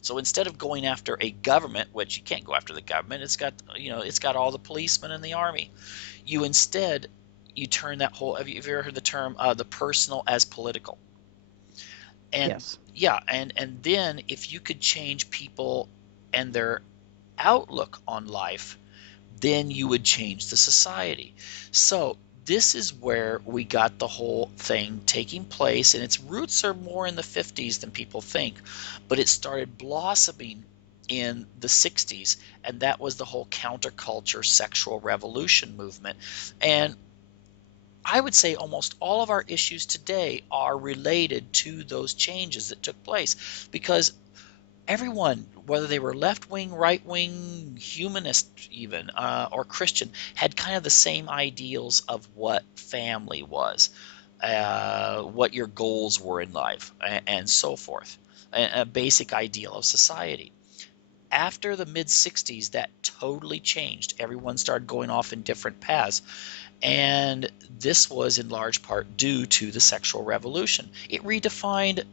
So instead of going after a government, which you can't go after the government, it's got all the policemen and the army. You turn that whole. Have you ever heard the term the personal as political? And Yes. yeah, and then if you could change people and their outlook on life, then you would change the society. So this is where we got the whole thing taking place, and its roots are more in the 50s than people think, but it started blossoming in the 60s, and that was the whole counterculture sexual revolution movement. And I would say almost all of our issues today are related to those changes that took place, because everyone, whether they were left wing, right wing, humanist, even, or Christian, had kind of the same ideals of what family was, what your goals were in life, and so forth, a basic ideal of society. After the mid 60s, that totally changed. Everyone started going off in different paths. And this was in large part due to the sexual revolution. It redefined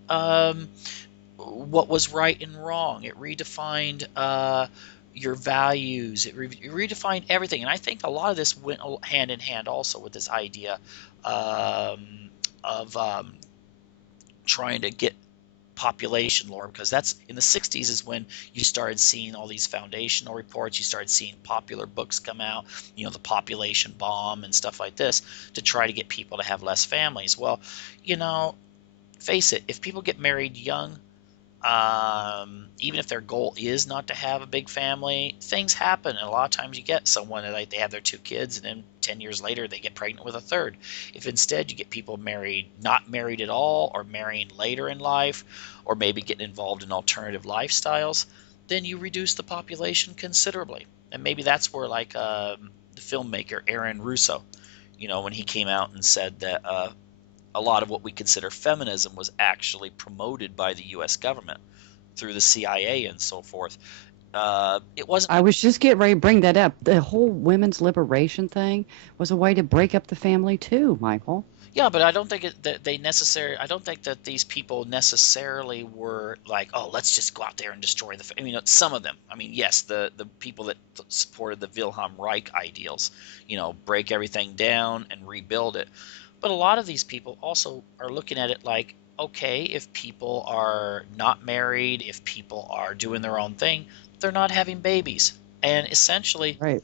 what was right and wrong. It redefined your values. It redefined everything. And I think a lot of this went hand in hand also with this idea of trying to get population lower, because that's in the 60s is when you started seeing all these foundational reports. You started seeing popular books come out, the population bomb and stuff like this, to try to get people to have less families. Well, you know face it, if people get married young, even if their goal is not to have a big family, things happen, and a lot of times you get someone that, like, they have their 2 kids, and then 10 years later they get pregnant with a third. If instead you get people married, not married at all, or marrying later in life, or maybe getting involved in alternative lifestyles, then you reduce the population considerably. And maybe that's where, like, the filmmaker Aaron Russo, when he came out and said that a lot of what we consider feminism was actually promoted by the U.S. government through the CIA and so forth. It wasn't. I was just getting ready to bring that up. The whole women's liberation thing was a way to break up the family too, Michael. Yeah, but I don't think that they necessarily. I don't think that these people necessarily were like, oh, let's just go out there and destroy the. I mean, some of them. I mean, yes, the people that supported the Wilhelm Reich ideals, break everything down and rebuild it. But a lot of these people also are looking at it like, okay, if people are not married, if people are doing their own thing, they're not having babies. And essentially, Right.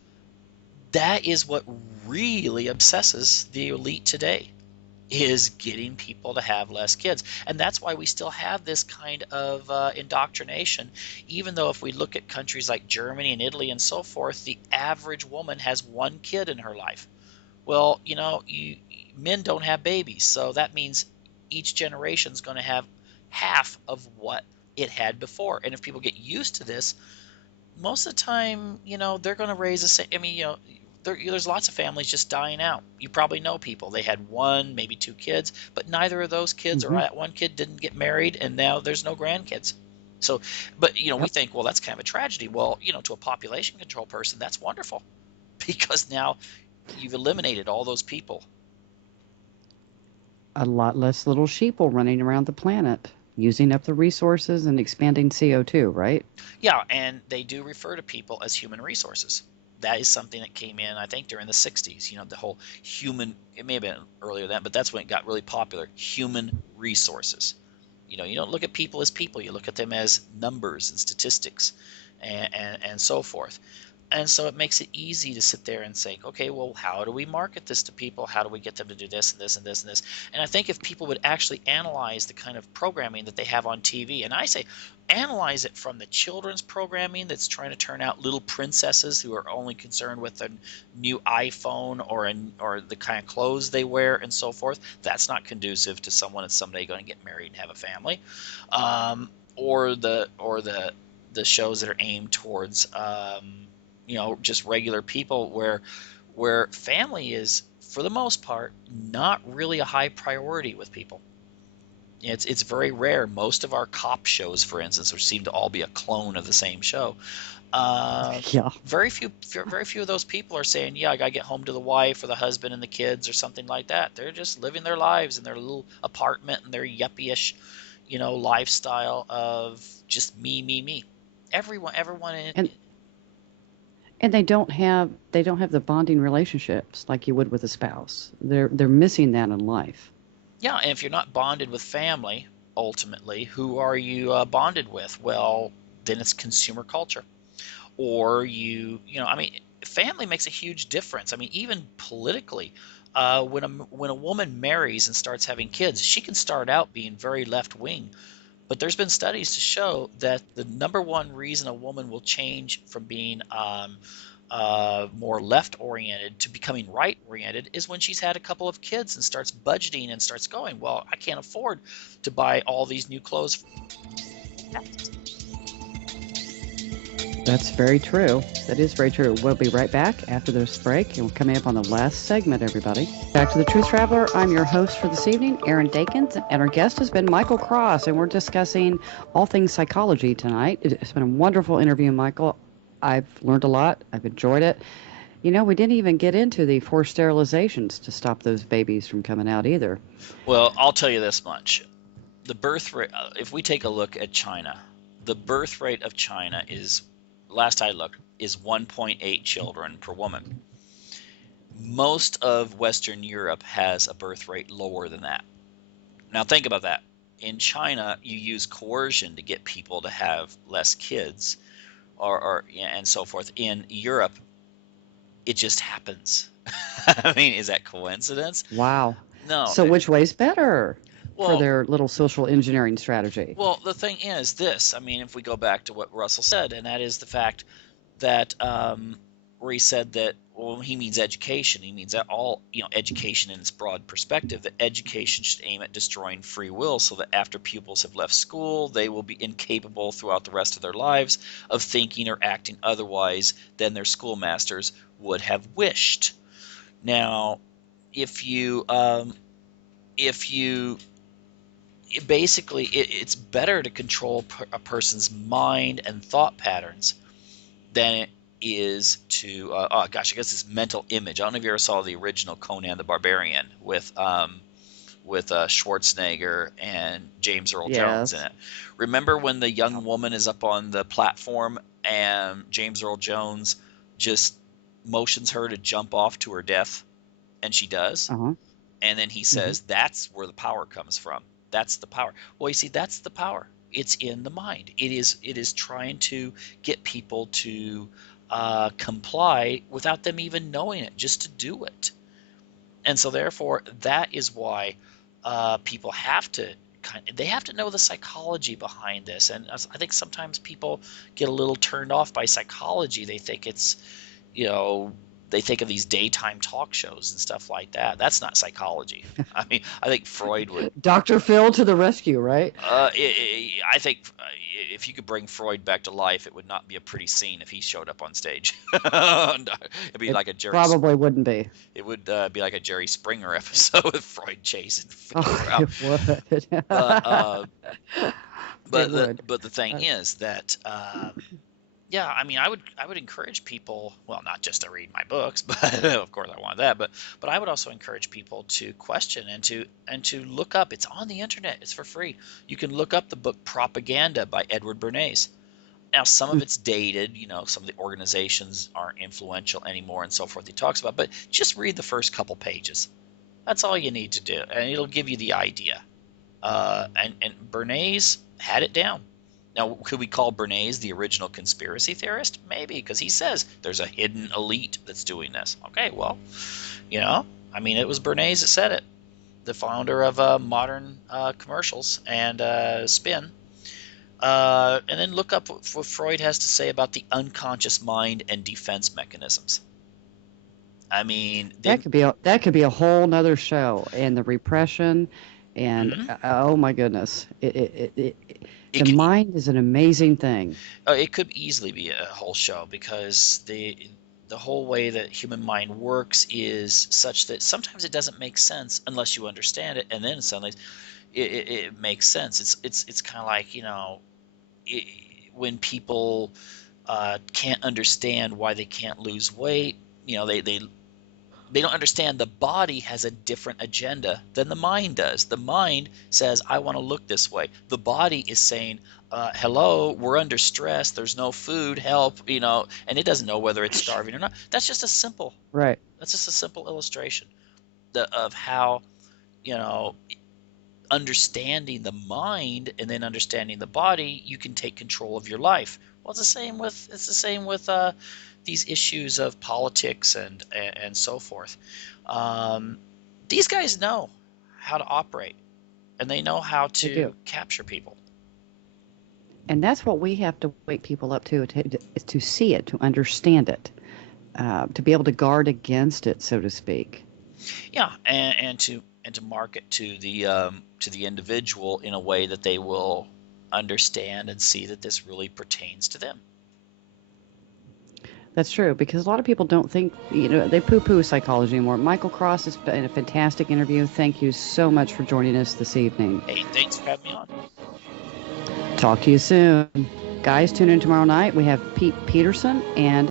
that is what really obsesses the elite today, is getting people to have less kids. And that's why we still have this kind of indoctrination, even though if we look at countries like Germany and Italy and so forth, the average woman has 1 kid in her life. Well, men don't have babies, so that means each generation is going to have half of what it had before. And if people get used to this, most of the time, they're going to raise the same. I mean, there's lots of families just dying out. You probably know people. They had 1, maybe 2 kids, but neither of those kids, or Hmm. that 1 kid, didn't get married, and now there's no grandkids. So, but we Yep. think, well, that's kind of a tragedy. Well, to a population control person, that's wonderful, because now you've eliminated all those people. A lot less little sheeple running around the planet, using up the resources and expanding CO2, right? Yeah, and they do refer to people as human resources. That is something that came in, I think, during the 60s. The whole human, it may have been earlier than that, but that's when it got really popular. Human resources. You don't look at people as people, you look at them as numbers and statistics, and so forth. And so it makes it easy to sit there and say, okay, well, how do we market this to people? How do we get them to do this and this and this and this? And I think if people would actually analyze the kind of programming that they have on TV, and I say analyze it from the children's programming that's trying to turn out little princesses who are only concerned with a new iPhone, or the kind of clothes they wear and so forth. That's not conducive to someone that's someday going to get married and have a family. Or the shows that are aimed towards just regular people, where family is, for the most part, not really a high priority with people. It's very rare. Most of our cop shows, for instance, which seem to all be a clone of the same show, uh, Yeah. very few of those people are saying, yeah, I gotta get home to the wife or the husband and the kids or something like that. They're just living their lives in their little apartment and their yuppie-ish, lifestyle of just me, me, me. Everyone in. And they don't have the bonding relationships like you would with a spouse. They're missing that in life. Yeah, and if you're not bonded with family, ultimately, who are you bonded with? Well, then it's consumer culture. Or I mean, family makes a huge difference. I mean, even politically, when a woman marries and starts having kids, she can start out being very left wing. But there's been studies to show that the number one reason a woman will change from being more left oriented to becoming right oriented is when she's had a couple of kids and starts budgeting and starts going, well, I can't afford to buy all these new clothes. That's very true. That is very true. We'll be right back after this break, and we're coming up on the last segment, everybody. Back to the Truth Traveler. I'm your host for this evening, Erin Dawkins, and our guest has been Michael Cross, and we're discussing all things psychology tonight. It's been a wonderful interview, Michael. I've learned a lot. I've enjoyed it. We didn't even get into the forced sterilizations to stop those babies from coming out either. Well, I'll tell you this much. The birth rate, if we take a look at China, the birth rate of China is last I looked, is 1.8 children per woman. Most of Western Europe has a birth rate lower than that. Now think about that. In China, you use coercion to get people to have less kids, or and so forth. In Europe, it just happens. I mean, is that coincidence? Wow. No. So which way's better for Well, their little social engineering strategy? well, the thing is this. I mean, if we go back to what Russell said, and that is the fact that where he said that, well, he means education. He means that all, education in its broad perspective, that education should aim at destroying free will so that after pupils have left school, they will be incapable throughout the rest of their lives of thinking or acting otherwise than their schoolmasters would have wished. Now, if you basically, it's better to control a person's mind and thought patterns than it is to oh gosh, I guess it's mental image. I don't know if you ever saw the original Conan the Barbarian with Schwarzenegger and James Earl Jones in Yes. it. Remember when the young woman is up on the platform and James Earl Jones just motions her to jump off to her death, and she does, Uh-huh. and then he Hmm. says that's where the power comes from. That's the power. Well, you see, that's the power. It's in the mind. It is trying to get people to comply without them even knowing it, just to do it. And so therefore, that is why people have to they have to know the psychology behind this. And I think sometimes people get a little turned off by psychology. They think it's, you know, they think of these daytime talk shows and stuff like that. That's not psychology. I mean, I think Freud would. Dr. Phil to the rescue, right? I think if you could bring Freud back to life, it would not be a pretty scene if he showed up on stage. It'd be It like a Jerry. probably wouldn't be. It would be like a Jerry Springer episode with Freud chasing Phil Oh, around. it would. But It would. but the thing is that yeah, I mean, I would encourage people, well, not just to read my books, but of course I want that, but I would also encourage people to question and to look up. It's on the internet. It's for free. You can look up the book Propaganda by Edward Bernays. Now, some of Mm. it's dated, some of the organizations aren't influential anymore and so forth he talks about, but just read the first couple pages. That's all you need to do, and it'll give you the idea. And Bernays had it down. Now, could we call Bernays the original conspiracy theorist? Maybe, because he says there's a hidden elite that's doing this. Okay, well, I mean, it was Bernays that said it, the founder of modern commercials and spin. And then look up what Freud has to say about the unconscious mind and defense mechanisms. I mean, That could be a whole nother show, and the repression, and mhm. oh my goodness, It the could mind is an amazing thing. it could easily be a whole show because the whole way that human mind works is such that sometimes it doesn't make sense unless you understand it, and then suddenly it makes sense. It's kind of like, it, when people can't understand why they can't lose weight. They don't understand the body has a different agenda than the mind does. The mind says, I want to look this way. The body is saying, hello, we're under stress. There's no food, help, and it doesn't know whether it's starving or not. Right. That's just a simple illustration of how, you know, understanding the mind and then understanding the body, you can take control of your life. Well, it's the same with these issues of politics and so forth. Um, these guys know how to operate, and they know how They do. to capture people. And that's what we have to wake people up to see it, to understand it, to be able to guard against it, so to speak. Yeah, and to market to the individual in a way that they will understand and see that this really pertains to them. That's true, because a lot of people don't think, they poo-poo psychology anymore. Michael Cross has been a fantastic interview. Thank you so much for joining us this evening. Hey, thanks for having me on. Talk to you soon. Guys, tune in tomorrow night. We have Pete Peterson and